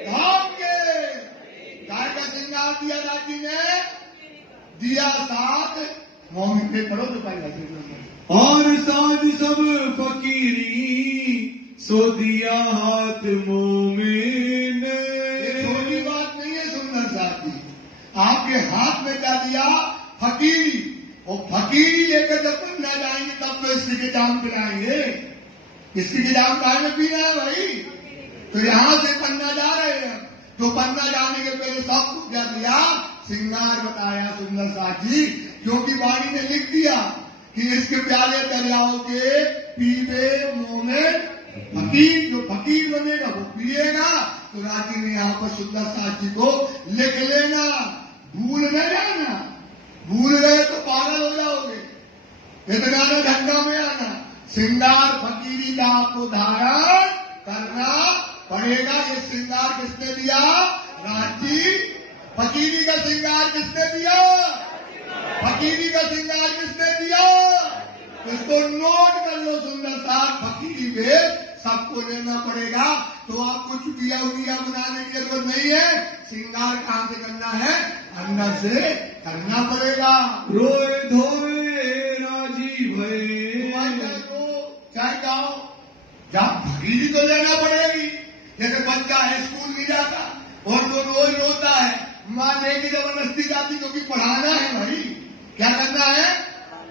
धाम के, गाय का श्रृंगार दिया राजी ने, दिया साथ मोमिन पे करो तो पहले। और साज सब फकीरी, सो दिया हाथ मोमिन। छोटी बात नहीं है सुंदर साथी, आपके हाथ में क्या दिया? फकीरी। और फकीरी लेकर जब तक न जाएंगे तब तो इसकी के जाम पिलाएंगे। इसकी के जाम काय में पीना है भाई? तो यहां से पन्ना जा रहे हैं, तो पन्ना जाने के पहले सबको क्या दिया? श्रृंगार बताया सुंदर साथी। क्योंकि वाणी ने लिख दिया कि इसके प्याले दरियाओं के पीवे मोमिन फकीर। जो फकीर बनेगा वो पिएगा। तो राजी ने यहाँ पर सुंदर साथी को लिख लेना, भूल न जाना। भूल गए तो पागल हो जाओगे। इतना ढंगा में आना। श्रृंगार फकीरी का आपको धारण करना पड़ेगा। ये श्रृंगार किसने दिया? राजी। फकीरी का श्रृंगार किसने दिया? फकीरी का श्रृंगार किसने दिया? इसको नोट कर लो सुंदर साथ। फकीरी भेद सबको लेना पड़ेगा। तो आपको चुटिया उटिया बनाने की जरूरत नहीं है। श्रृंगार कहां से करना है? अंदर से करना पड़ेगा। रोए धोए राजी भये, चाहे जाओ जब फकीरी तो लेना पड़ेगी। जैसे बच्चा है स्कूल नहीं जाता और तो रोज रोता है, माँ लेके जबरदस्ती जाती क्योंकि पढ़ाना है भाई। क्या करना है?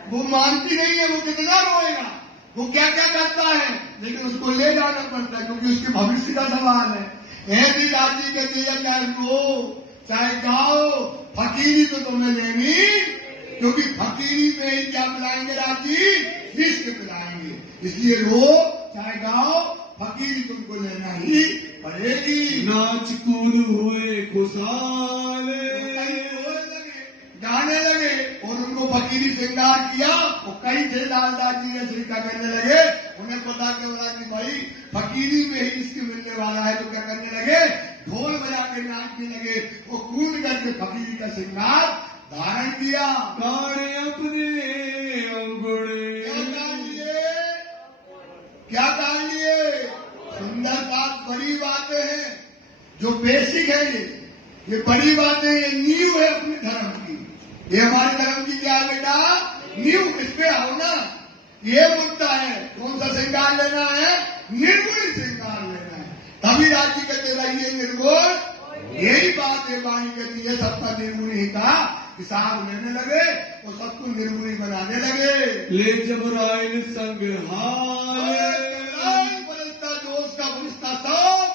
वो मानती नहीं है, वो कितना रोएगा, वो क्या क्या करता है, लेकिन उसको ले जाना पड़ता है क्योंकि उसके भविष्य का सवाल है। ऐसी राजी कहती है चाहे रो चाहे गाओ, फकीरी तो तुम्हें लेनी, क्योंकि फकीरी में ही क्या पिलाएंगे राजी? इश्क पिलाएंगे। इसलिए रो चाहे गाओ, फकीरी तुमको लेना ही पड़ेगी। नाच कूद हुए खुशहाल, गाने फकीरी श्रृंगार किया, वो कई थे लालदास जी ऐसे क्या करने लगे, उन्हें पता चला कि भाई फकीरी में ही इसके मिलने वाला है, तो क्या करने लगे, ढोल बजा के नाचने लगे। वो कूद करके फकीरी का श्रृंगार धारण किया। काढ़े अपने अंगुड़े, क्या काढ़ लिए? सुंदर बात, बड़ी बातें हैं जो बेसिक है, ये बड़ी बातें, ये नींव है अपने धर्म की। ये हमारे धर्म की क्या है बेटा? नींव। इस पे आओ ना, ये मुद्दा है। कौन सा श्रृंगार लेना है? निर्गुण श्रृंगार लेना है। तभी राज्य कहते रहिए निर्गुण। यही बात है, वाणी कहती है सबका निर्गुण ही था। हिसाब लेने लगे तो सबको निर्गुणी बनाने लगे। ले जबराइल संग हाल, बदलता दोष का बरिश्ता सब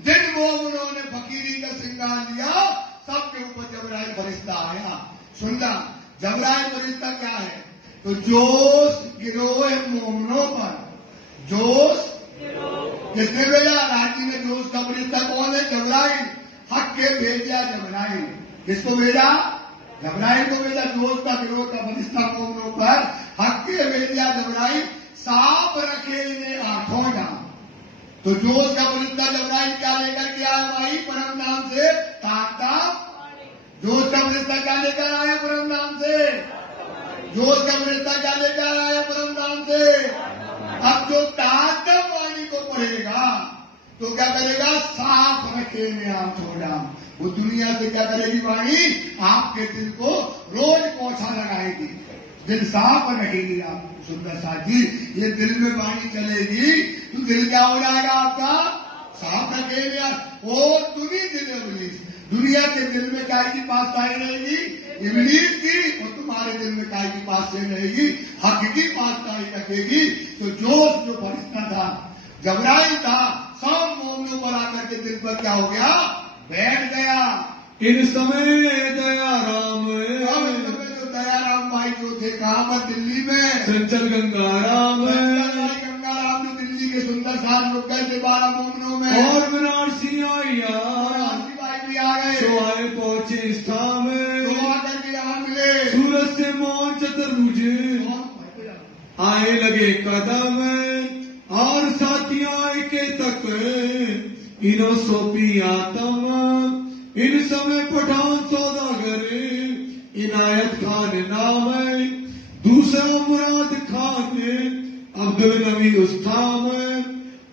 दिन वो उन्होंने फकीरी का श्रृंगार लिया, सबके ऊपर जबराइल फरिश्ता आया। सुनना, जबराइल फरिश्ता क्या है? तो जोश गिरोह मोमनों पर, जोश किसने भेजा? राज्य में जोश का फरिश्ता कौन है? जबराइल। हक के भेजा जबराइल। किसको भेजा? जबराइल को भेजा। जोश का गिरोह का फरिश्ता मोमनों पर हक के भेजा जबराइल, साफ रखे इन्हें आठों नाम। तो जोश का फरिश्ता जबराइल क्या लेकर के आया भाई? परम नाम से ताता। जोश का फरिश्ता क्या लेकर आया? परम नाम से। जोश का फरिश्ता क्या लेकर आया? परम नाम से। अब जो ताता वाणी को पढ़ेगा तो क्या करेगा? साफ रखे में आम छोड़ा। वो दुनिया से क्या करेगी वाणी? आपके दिल को रोज पोछा लगाएगी, दिल साफ रखेगी। आप सुंदर साथ जी, ये दिल में वाणी चलेगी तो दिल क्या हो जाएगा आपका? साफ रखेगा। और तुम्ही दिल इब्लीस, दुनिया के दिल में काय की पास पाई रहेगी? इब्लीस की। और तुम्हारे दिल में काय की पास से रहेगी? हक की पास पाई रखेगी। तो जोश जो फरिश्ता था, जबराइल था, सब मोमनों पर आकर के दिल पर क्या हो गया? बैठ गया। इन समय दया राम, दयाराम भाई जो थे कहाँ पर? दिल्ली में। चंचल गंगाराम, गंगाराम जो दिल्ली के सुंदर साथ लोग गए थे 12 मोमनों में। और बनारसी आइया, भाई भी आ गए। तो आए पहुंचे इस स्थान में, तो आकर के यहाँ मिले। सूरज से मोहन चतुर्भुज आए लगे कदम, और साथी आए के तक इनो सोपी आतम। इन समय पठान सौदागर इनायत खान नाम, दूसरा मुराद खान अब्दुल नबी उस्ताम,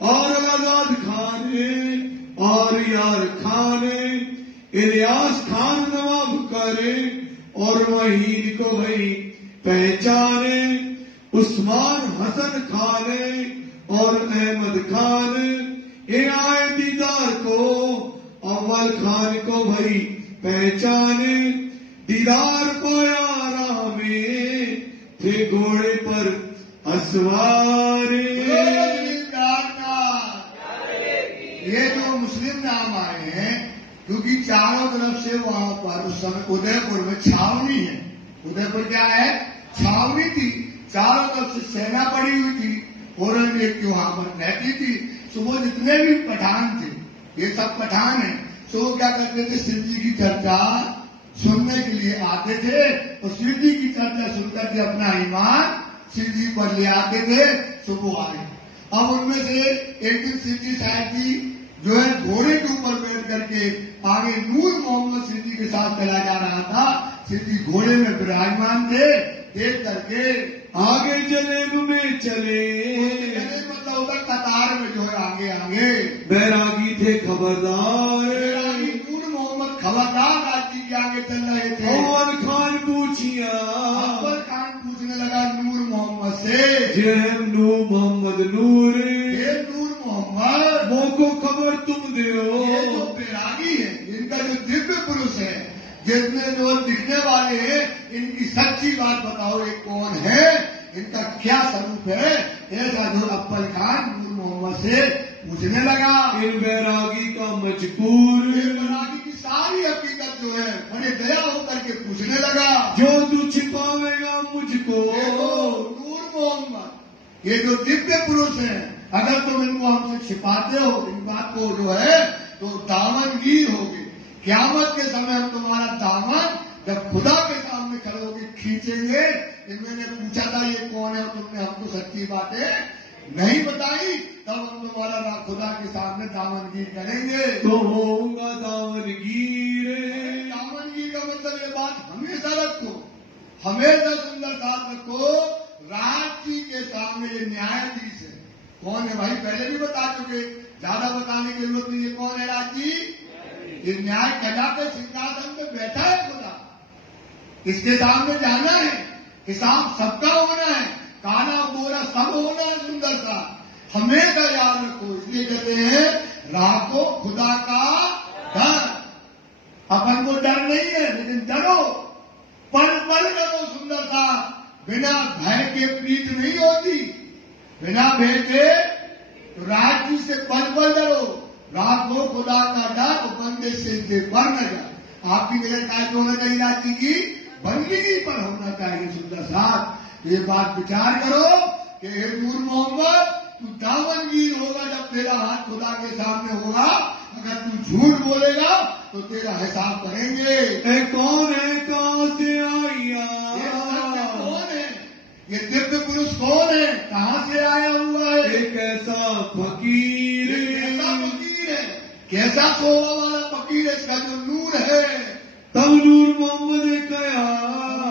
और आजाद खान और यार खान इलियास खान नवाब करे, और वहीद को भाई पहचाने उस्मान हसन खान और अहमद खान। ये आए दीदार को अव्वल खान को भाई पहचाने, दीदार पाया राह में थे घोड़े पर असवारे। ये जो मुस्लिम नाम आए हैं, क्योंकि चारों तरफ से वहां पर उस समय उदयपुर में छावनी है। उदयपुर क्या है? छावनी थी। चारों तरफ से सेना पड़ी हुई थी, औरंगजेब की वहां पर रहती थी। तो वो जितने भी पठान थे, ये सब पठान है, तो वो क्या करते थे? शिव जी की चर्चा सुनने के लिए आते थे, और शिव जी की चर्चा सुनकर के अपना ईमान शिव जी पर ले आते थे। सुबह आए। अब उनमें से एक दिन शिव जी साहब जी जो है घोड़े के ऊपर बैठ करके आगे नूर मोहम्मद शिव जी के साथ चला जा रहा था। शिव जी घोड़े में विराजमान थे। देख करके आगे जलेब में चले, मतलब उधर कतार में जो है आगे आगे बैरागी थे खबरदार। बैरागी नूर मोहम्मद खबरदार राज्य के आगे चल रहे थे। अव्वल खान पूछिया, अव्वल खान पूछने लगा नूर मोहम्मद से, जय नूर मोहम्मद नूर, ये नूर मोहम्मद वो को खबर तुम दो। ये जो बैरागी है, इनका जो दिव्य पुरुष है, जितने जो दिखने वाले हैं, इनकी सच्ची बात बताओ, ये कौन है, इनका क्या स्वरूप है? ऐसा जो अव्वल खान नूर मोहम्मद से पूछने लगा। इन बैरागी का मजबूर, बैरागी की सारी हकीकत जो है बड़े दया होकर के पूछने लगा। जो तू छिपावेगा मुझको, नूर मोहम्मद, ये जो दिव्य पुरुष है, अगर तुम इनको हमसे छिपाते हो, इन बात को जो है, तो दामनगीर होगी। क़यामत के समय हम तुम्हारा दामन जब खुदा के सामने खड़े होकर खींचेंगे, मैंने पूछा था ये कौन है, तुमने हमको सच्ची बातें नहीं बताई, तब हम तुम्हारा ना खुदा के सामने दामनगीर करेंगे। तो होगा दामनगीर। दामनगीर का मतलब ये बात हमेशा रखो, हमेशा सुंदर साथ रखो। राज जी के सामने ये न्यायाधीश है। कौन है भाई, पहले भी बता चुके, ज्यादा बताने की जरूरत नहीं है। कौन है राज जी? ये न्याय कला के सिंहासन में बैठा है खुदा, इसके सामने जाना है, हिसाब सबका होना है, काला गोरा सब होना है। सुंदर सा हमेशा याद रखो, इसलिए कहते हैं राखो खुदा का डर। अपन को डर नहीं है, लेकिन डरो, पल पल डरो। सुंदर सा बिना भय के प्रीत नहीं होती, बिना भय के तो राज्य से पल पल डरो। राखो खुदा का डर, बंदे से बढ़ न जाए। आपकी नजर काय होना चाहिए? राज्य की बंदगी पर होना चाहिए। सुंदर साथ ये बात विचार करो कि हे नूर मोहम्मद, तू दामनगीर होगा जब तेरा हाथ खुदा के सामने होगा। अगर तू झूठ बोलेगा तो तेरा हिसाब करेंगे। कौन है, कहां से आया? कौन है ये दिव्य पुरुष? कौन है, कहां से आया हुआ है? एक ऐसा फकीर, कैसा फकीर है, कैसा सोला वाला फकीर है, इसका जो नूर है। तब नूर मोहम्मद ने कहा,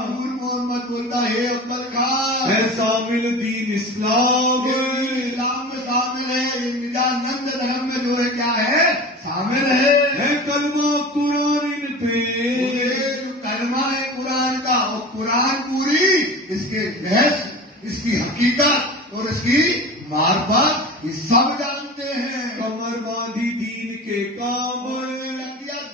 नूर मोहम्मद बोलता है अब्बल खान है शामिल दीन इस्लाम। इस्लाम में शामिल है, निजानंद धर्म में जो है क्या है, शामिल है। कलमा कुरान इन पे, जो कलमा है कुरान का, और कुरान पूरी इसके रहस्य, इसकी हकीकत और इसकी मार्फत ये सब जानते हैं। कमर बांधी दीन के काम,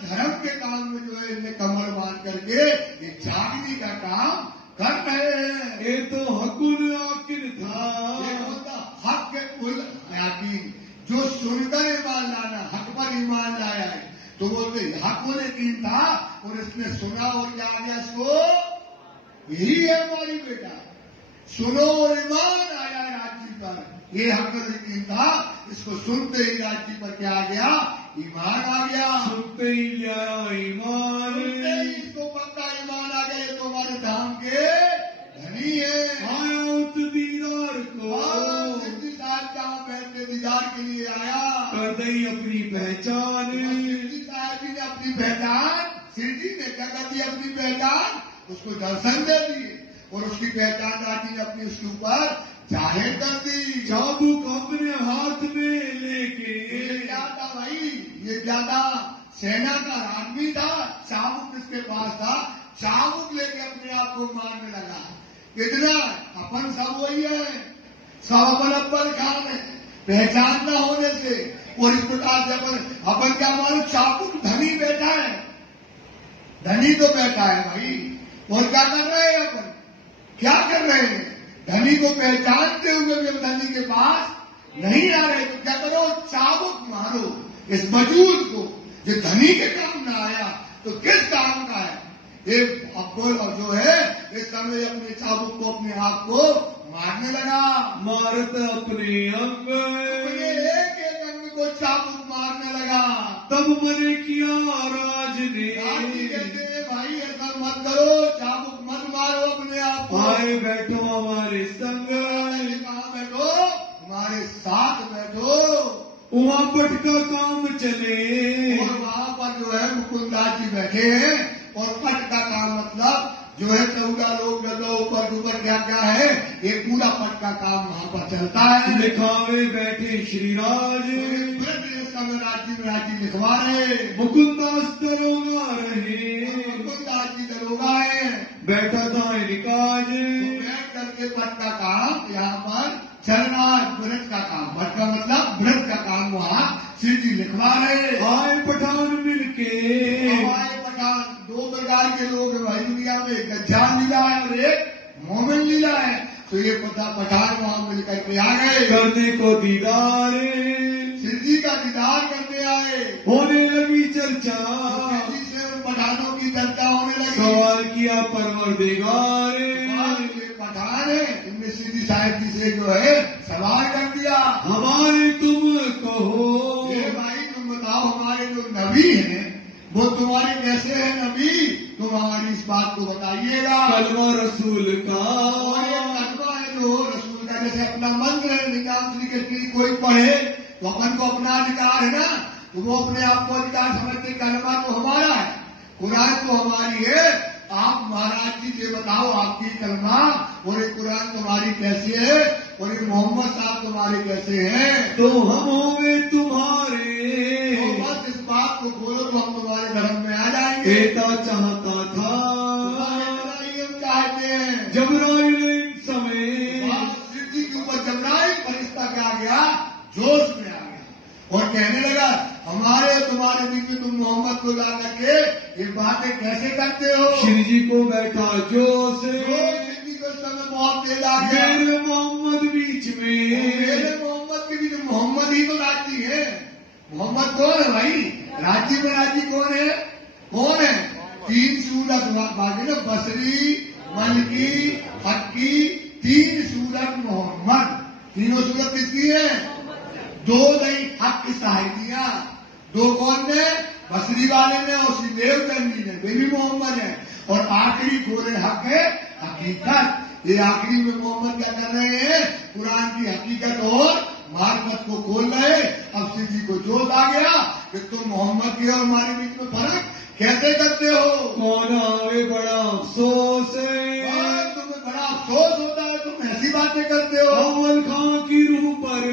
धर्म के काम में जो है इन्हें कमर बांध करके ये जागने का काम कर रहे हैं। ये तो हकुल आकिर था, ये होता हक के कुल याकीन, जो सुनकर ईमान लाना, हक पर ईमान लाया है। तो बोलते हक को यकीन था और इसने सुना और क्या आ गया इसको, यही है हमारी बेटा, सुनो और ईमान आया राज्य पर। ये हक यकीन था, इसको सुनते ही राज्य पर क्या आ गया, ईमान आ गया। सुनते ही लिया ईमान, इसको पक्का ईमान आ गया, ये तो हमारे धाम के धनी है। आया उस दीदार को, सिद्धि साहब जहाँ बैठे दीदार के लिए आया, कर दई अपनी पहचान। सिद्धि साहब जी ने अपनी पहचान, सिद्धि ने क्या कर दी अपनी पहचान, उसको दर्शन दे दिए और उसकी पहचान राजी ने अपनी उसके ऊपर जाहिर कर दी। चाबुक अपने हाथ में लेके, ये क्या था भाई, ये क्या था, सेना का आदमी था, चाबुक इसके पास था, चाबुक लेके अपने आप को मारने लगा। इतना अपन सब वही है, सब अपन अब्बल खान है, पहचान न होने से और इस प्रकार से अपन क्या मालूम, चाबुक धनी बैठा है, धनी तो बैठा है भाई, और क्या कर रहे हैं अपन, क्या कर रहे हैं, धनी को पहचानते हुए भी धनी के पास नहीं आ रहे, तो क्या करो, चाबुक मारो इस मजूद को, जो धनी के काम न आया तो किस काम का है। ये अब्बल और जो है इस समय अपने चाबुक को, अपने आप को मारने लगा। मारत अपने अंग, अपने एक एक अंग को चाबुक मारने लगा। तब मरे किया राज ने, कहते हैं भाई ऐसा मत करो, चाबुक मत मारो अपने आप को, आए बैठो हमारे संग, कहाँ बैठो, हमारे साथ बैठो। वहाँ पट का काम चले, और वहाँ पर जो है मुकुंदास जी बैठे हैं, और पट का काम मतलब जो है 14 लोग जगह ऊपर ऊपर क्या क्या है, एक पूरा पट का काम वहाँ पर चलता है। लिखावे बैठे श्रीराज, समय राज्य लिखवा रहे, मुकुंदास दरोगा रहे, मुकुंदास जी दरोगा है, बैठा था निकाज, बैठ करके पट का काम यहाँ पर चल रहा है, व्रत का काम, पट का मतलब व्रत का काम वहाँ श्री जी लिखवा रहे। आए पठान मिलके, आए पठान, दो प्रकार के लोग हैं भाई दुनिया में, एक गज्जान लीला है और एक मोमिन लीला है। तो ये पठान वहाँ मिलकर के आ गए, करने को दीदार, श्री जी का दीदार करने आए, होने लगी चर्चा, श्री से पठानों की चर्चा होने लगी। सवाल किया परवरदिगार, पठान है, इनमें श्री साहिब जी से जो है सवाल कर दिया, हमारे तुम कहो, ये भाई तुम बताओ हमारे जो नबी हैं वो तुम्हारे कैसे हैं नबी। तुम हमारी इस बात को बताइएगा। कलमा रसूल का, और ये कलमा है जो रसूल का, जैसे अपना मंत्र है निजाम श्री कृष्ण की कोई पढ़े तो अपन को अपना अधिकार है ना, तो वो अपने आप को अधिकार समझते, कलमा तो हमारा है, कुरान तो हमारी है। आप महाराज जी ये बताओ आपकी कलमा और ये कुरान तुम्हारी कैसी है और ये मोहम्मद साहब तुम्हारे कैसे हैं? तो हम होंगे तुम्हारे, तो बस इस बात को बोलो तो हम तुम्हारे धर्म में आ जाएंगे। ऐसा चाहता था हम चाहते हैं। जबराइल इन समय, सिद्धि के ऊपर जबराइल फरिश्ता क्या आ गया, जोश में आ गया और कहने लगा हमारे तुम्हारे बीच में तुम मोहम्मद को ला करके ये बातें कैसे करते हो? श्री जी को बैठा जोश, सिद्धि को समय बहुत तेज आ गया। मेरे मोहम्मद बीच में, मेरे मोहम्मद के बीच में, मोहम्मद ही तो राजी है। मोहम्मद कौन है भाई? राजी में राजी कौन है? कौन है? 3 सूरत बाकी ना, बसरी, मलकी, हक्की, 3 सूरत मोहम्मद। तीनों सूरत किसकी है? 2 नहीं, हक की साहिदियां। 2 कौन ने? बसरी वाले ने और देवचंदी ने, वे भी मोहम्मद है। और आखिरी गोरे हक है हकीकत। ये आखिरी में मोहम्मद क्या कर रहे हैं? कुरान की हकीकत और मार्फत को खोल रहे। अब सिद्धि को जोश आ गया कि तुम मोहम्मद के और हमारे बीच में फर्क कैसे करते हो? कौन आवे बड़ा अफसोस है, तुम्हें बड़ा अफसोस होता है, तुम ऐसी बातें करते हो। अव्वल खां की रूह पर,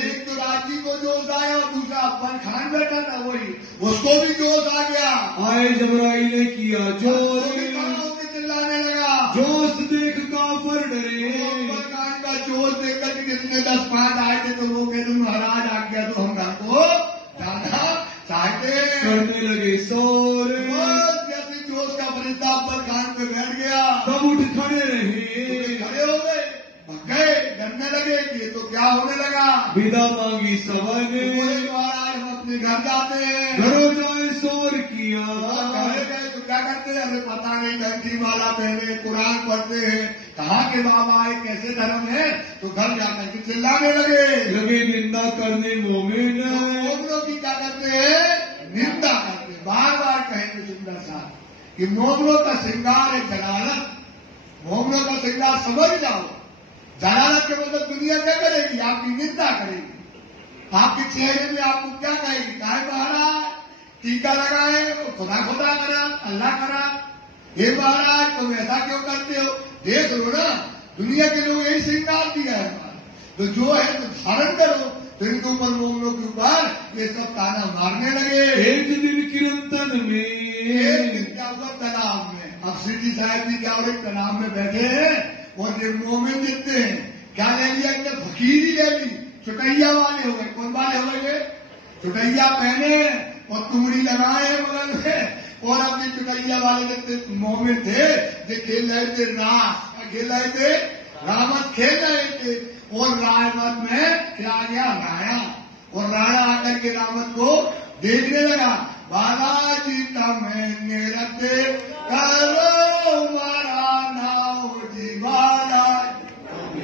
एक तो राजी को जोश आया और दूसरा अव्वल खान बैठा था, वही उसको भी जोश आ गया। आए जबराइल ने किया जोश, चिल्लाने लगा। जोश देख काफर डरे, अव्वल खान का जोश देखकर कि जितने 10-5 आए थे तो वो कहते महाराज आ गया तो हम घर को जाना चाहते। करने लगे शोर, जैसे जोश का फरिश्ता अव्वल खान पे बैठ गया तब उठ खड़े रहे, खड़े हो गए, भग गए, डरने लगे कि ये तो क्या होने लगा। विदा मांगी सबने, महाराज हम अपने घर जाते हैं। घरों जाए शोर किया, घरे गए तो क्या करते हैं? हमें पता नहीं, घंटी वाला पहने, कुरान पढ़ते हैं, कहाँ के बाबा है, कैसे धर्म है, तो घर जाकर के चिल्लाने लगे निंदा करने मोमिन, मोमिनों की क्या करते हैं? निंदा करते। बार बार कहेंगे सुंदर साहब कि मोमिनों का श्रृंगार है जलालत। मोमिनों का श्रृंगार समझ जाओ। जलालत के मतलब दुनिया क्या करेगी? आपकी निंदा करेगी, आपके चेहरे में आपको क्या कहेगी? काय महाराज टीका लगाए, खुदा खुदा करा, अल्लाह करा, हे महाराज तुम ऐसा क्यों करते हो? देख लो ना, दुनिया के लोग यही श्रृंगार दिया है हमारा, तो जो है तो धारण करो। तो इनके ऊपर मोमिनों के ऊपर ये सब ताना मारने लगे। एक दिन किरंतन में, एक दिन क्या हुआ? तालाब में। अब सिद्धि साहब जी क्या हो रहे? तालाब में बैठे हैं और ये मोमिन जितने हैं क्या ले लिया? इनने फकीरी ले ली, चुटैया वाले हो गए। कौन वाले हो गए? चुटैया पहने और तुमड़ी लगाए बगल में, और अपने चुटैया वाले जितने मोमिन थे जो खेल रहे थे रास, खेल रहे थे रामत, खेल रहे थे। और रामत में क्या आ गया? राया। और राया आकर के रामत को देखने लगा। बालाजी तमें रते करो मारा नाव जी बालाजी,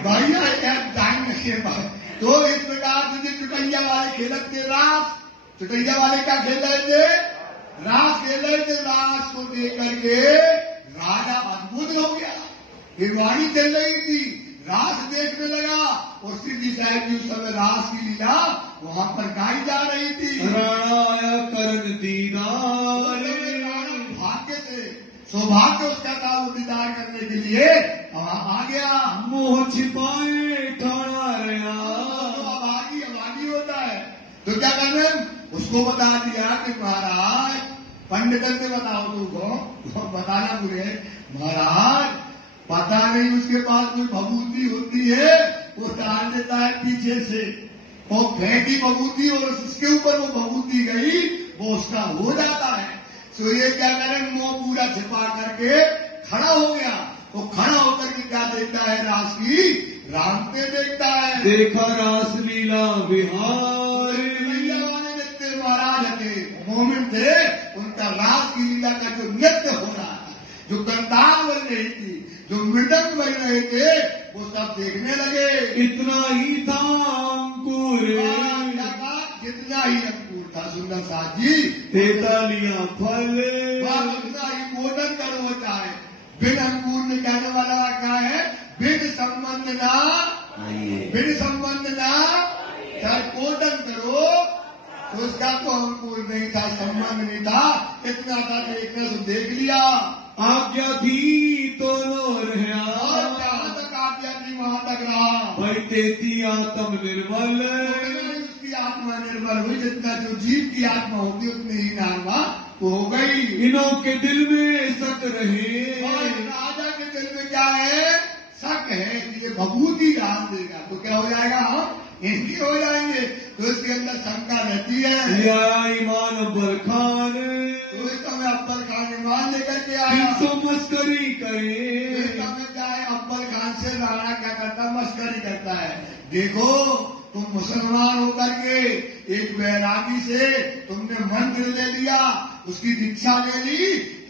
भैया जाएंगे के बाद। तो इस प्रकार से चुटैया वाले खेलत थे रास। चुटैया वाले क्या खेल रहे थे? रास खेल रहे थे। रास को देख करके राजा अद्भुत हो गया। ये वाणी चल रही थी, रास देखने लगा और सिद्धि साहब जी उस समय रास की लीला वहां पर गाई जा रही थी। राणा आया करण दीदार, भाग्य से सौभाग्य उसका था वो दीदार करने के लिए वहां आ गया। मोह छिपाए ठाड़ा रहा, अभागी होता है तो क्या करना? उसको बता दिया कि महाराज पंडितन से बताओ तुमको, बताना मुझे महाराज पता नहीं उसके पास कोई भभूति होती है, वो डाल देता है पीछे से, और फेंकी भभूति और उसके ऊपर वो भभूति गई, वो उसका हो जाता है। तो ये क्या करें? मुंह पूरा छिपा करके खड़ा हो गया। तो खड़ा होकर के क्या देखता है? रास की रामते देखता है। देखा रास लीला बिहार, वाले देखते महाराज थे, मोमिन थे, उनका रास की लीला का जो नृत्य हो रहा था, जो गंधार बन रही थी, जो मृदंग बन रहे थे, वो सब देखने लगे। इतना ही था अंकुर, जितना ही अंकुर था सुंदर साथ जी, देता लिया फल, वह उतना ही मोदन करो होता है। बिन अंकुर में कहने वाला क्या है? बिन संबंध ना, बिन संबंध ना, चाहे कोदन करो तो उसका तो अंकुर नहीं था, संबंध नहीं था, इतना था देखना तो देख लिया। आज्ञा थी तो नो रहा, और जहाँ तक आज्ञा थी वहां तक रहा। भाई तेती आत्म निर्मल, उसकी आत्मा निर्मल हुई, जितना जो जीव की आत्मा होती उतनी ही नामा हो गई। इनों के दिल में शक रहे, और राजा के दिल में क्या है? शक है कि ये भभूति डाल देगा तो क्या हो जाएगा? हम इनकी हो जाएंगे, तो इसके अंदर शंका रहती है। ईमान अब्बल खान, तो इस समय अब्बल खान ईमान लेकर के आया, 300 मस्करी करे, इस समय क्या है? अब्बल खान से राणा क्या करता है? मस्करी करता है। देखो तुम मुसलमान होकर के एक वैरागी से तुमने मंत्र ले लिया, उसकी दीक्षा ले ली,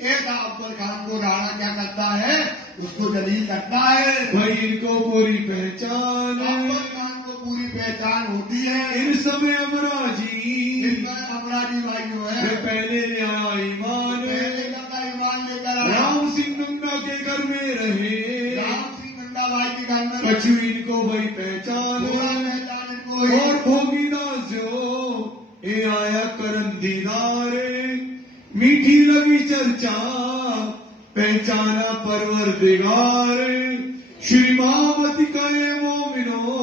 एक अब्बल खान को राणा क्या करता है? उसको जलील करता है। भाई इनको पूरी पहचान, अब्बल खान को पूरी पहचान होती है। इन समय अमराजी, अमराजी भाई जो है वे पहले ले आया ईमान, पहले का ईमान लेकर आया। राम सिंह गंगा के घर में रहे, राम सिंह गंगा भाई के घर में कछु इनको भाई पहचान, और भोगीदास जो ये आया करन दीदारे, मीठी लगी चर्चा पहचाना परवरदिगार, श्री महामती कहे मोमिनो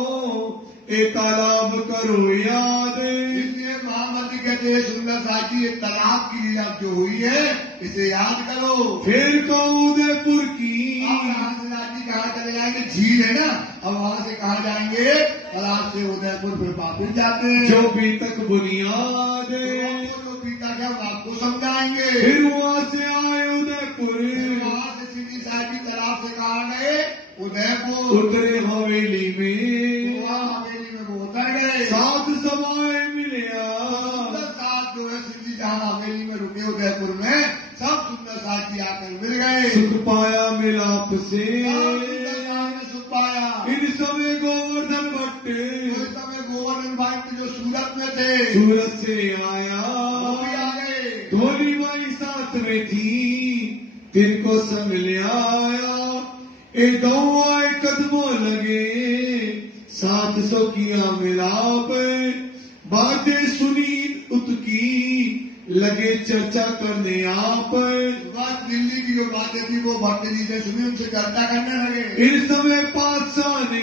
ए तालाब करो याद। इसलिए महामती कहते हैं सुंदर साथी, ये तालाब की लीला जो हुई है इसे याद करो। फिर को उदयपुर की, कहाँ चले जाएंगे? झील है ना, अब वहाँ से कहाँ जाएंगे? तालाब से उदयपुर फिर वापिस जाते हैं। जो भी तक बुनियाद, जो भी तक है आपको समझाएंगे। फिर वहाँ से आए उदयपुर, वहाँ से सीधी साइड तालाब से कहाँ गए? उदयपुर। उतरे हवेली में, हवेली में वो उतर गए। सात सवाए मिले, साथ जो है सीधी जहाँ हवेली में रुके उदयपुर में, सब सुंदर साथी आकर मिल गए। सुख पाया मिलाप से, सुख पाया। इन समय गोवर्धन भट्ट, उस समय गोवर्धन भट्ट जो सूरत में थे, सूरत से आया, वो भी आ गए। धोली माई साथ में थी, तिनको संग ले आया, ए दो आए कदमों लगे, 700 किया मिलाप, बातें सुनी उतकी, लगे चर्चा करने आप। बात दिल्ली की जो बातें थी वो भट्ट जी ने सुनी, उनसे चर्चा करने लगे। इस समय पातशाह ने,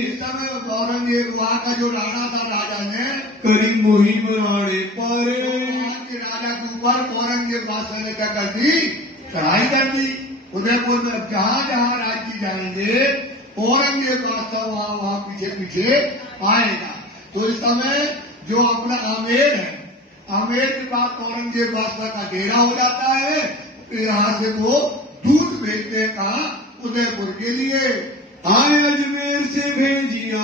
इस समय औरंगजेब वहाँ का जो राणा था, राजा ने करी मुहिम राणे पर, वहाँ के राजा के ऊपर औरंगजेब बादशाह ने क्या कर दी? चढ़ाई कर दी। उदयपुर में अब जहाँ जहाँ राज्य जाएंगे औरंगजेब बादशाह वहाँ वहाँ पीछे पीछे आएगा। तो इस समय जो अपना आमेर है, आमेर के बाद औरंगजेब बादशाह का डेरा हो जाता है। यहाँ से वो दूध भेजते हैं कहाँ? उदयपुर के लिए। आए अजमेर से भेजिया,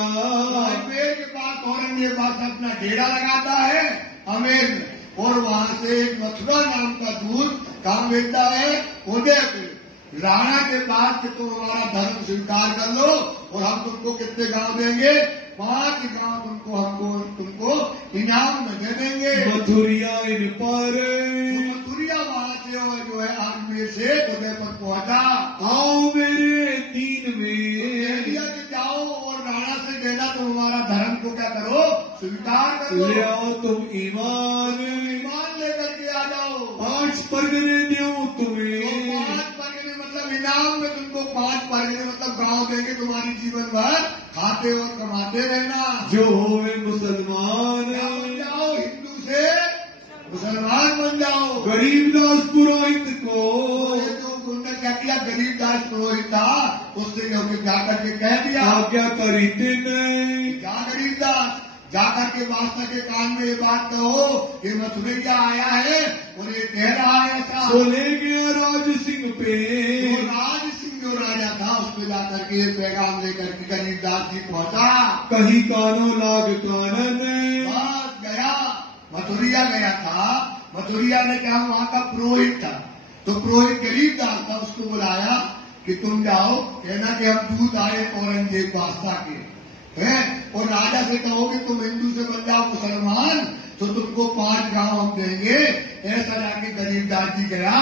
अजमेर के पास औरंगजेब बादशाह अपना डेरा लगाता है अमेर में, और वहाँ से एक मथुरा नाम का दूध कहाँ भेजता है? उदयपुर। राणा के पास कि तुम हमारा धर्म स्वीकार कर लो और हम तुमको कितने गांव देंगे? 5 गांव तुमको इनाम में दे देंगे। मथुरिया इन पर, मथुरिया वहाँ से जो है अजमेर से उदयपुर पहुंचा। आओ मेरे 3 में, जाओ और राणा से कहना तुम हमारा धर्म को क्या करो? स्वीकार कर लो। ले आओ तुम ईमान, ईमान लेकर के आ जाओ। 5 परगने दूं तुम्हें, 5 परगने मतलब इनाम में तुमको 5 परगने मतलब गांव देंगे, तुम्हारी जीवन भर खाते और कमाते रहना। जो होवे मुसलमान, बन जाओ, हिंदू से मुसलमान बन जाओ। गरीबदास पुरोहित को, उन्होंने क्या किया? गरीबदास पुरोहित था, उससे जाकर के कह दिया आज्ञा करी नहीं, क्या गरीबदास जाकर के बादशाह के कान में ये बात कहो कि मथुरिया आया है और ये कह रहा है ऐसा। तो ले गया राज सिंह पे, तो राज सिंह जो राजा था उस पे जाकर के ये पैगाम लेकर के गरीबदास जी पहुंचा। कहीं कानो लाग कानन, बस गया, मथुरिया गया था। मथुरिया ने क्या, वहाँ का पुरोहित था, तो पुरोहित गरीबदास था, उसको बुलाया कि तुम जाओ, कहना कि हम दूत आए औरंगजेब बादशाह के, है। और राजा से कहोगे तुम हिंदू से बन जाओ मुसलमान तो तुमको 5 गांव हम देंगे। ऐसा जाके गरीबदास जी गया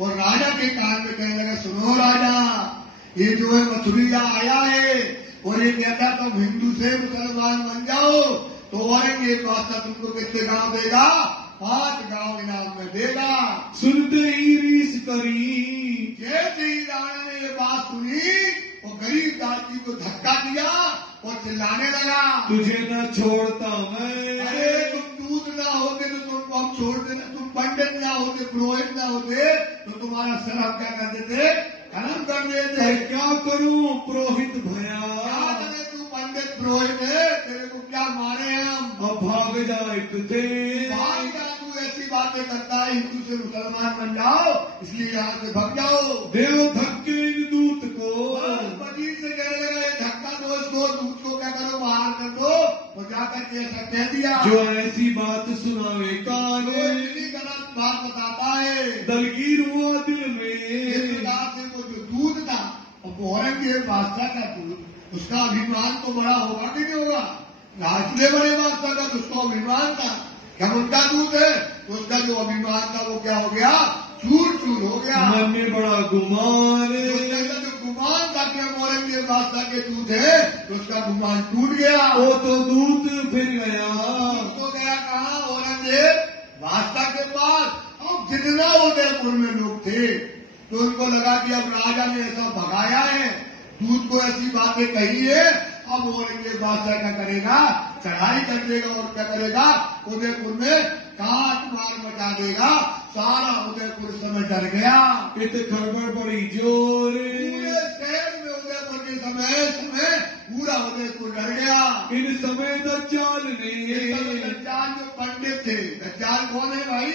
और राजा के कान में कहने लगा, सुनो राजा, ये जो है मथुरिया आया है और ये कहता तुम हिंदू से मुसलमान बन जाओ तो औरंगजेब बादशाह तुमको कितने गांव देगा? 5 गांव इनाम में देगा। सुनते ही रीस करी, जैसे ही राणा ने ये बात सुनी और गरीबदास जी को धक्का दिया और चिल्लाने लगा, तुझे न छोड़ता मैं। अरे तुम दूध ना होते तो तुमको हम छोड़ देना, तुम पंडित ना होते, पुरोहित ना होते तो तुम्हारा सर हम क्या कर देते? खत्म कर देते। पर क्या करूं पुरोहित भया, तू पंडित पुरोहित है, तेरे को क्या मारे हम? अब भाग जाए तुझे। भाग जा, तू ऐसी बातें करता है, हिंदू से मुसलमान बन जाओ इसलिए यहाँ से भाग जाओ। देव धक्के इन दूत को, वजीर से कहने लगा, ये धक्का दो इसको, दूध को क्या करो बाहर कर दो। और जाकर के ऐसा कह दिया, जो ऐसी बात सुनावे कान, गलत बात बताता है। दलगीर हुआ दिल में, इस प्रकार से वो जो दूध था और औरंगजेब बादशाह का दूध, उसका अभिमान तो बड़ा होगा कि नहीं होगा? इतने बड़े बादशाह का उसका अभिमान था, क्या उनका दूध है तो उसका जो अभिमान था वो क्या हो गया? चूर चूर हो गया। मन में बड़ा गुमान, उसका जो गुमान था कि हम औरंगजेब बादशाह के दूध है तो उसका गुमान टूट गया। वो तो दूत फिर गया, उसको गया कहा? औरंगजेब बादशाह के पास। अब जितना उदयपुर में लोग थे तो उनको लगा कि अब राजा ने ऐसा भगाया है, दूध को ऐसी बातें कही है, अब औरंगजेब बादशाह क्या करेगा? चढ़ाई कर देगा और क्या करेगा? उदयपुर में काट मार मचा देगा। सारा उदयपुर समय डर गया। इत खबर बड़ी जोर, पूरे शहर में उदयपुर के समय पूरा उदयपुर डर गया। इन समय दज्जाल ने, दज्जाल जो पंडित थे, दज्जाल कौन है भाई?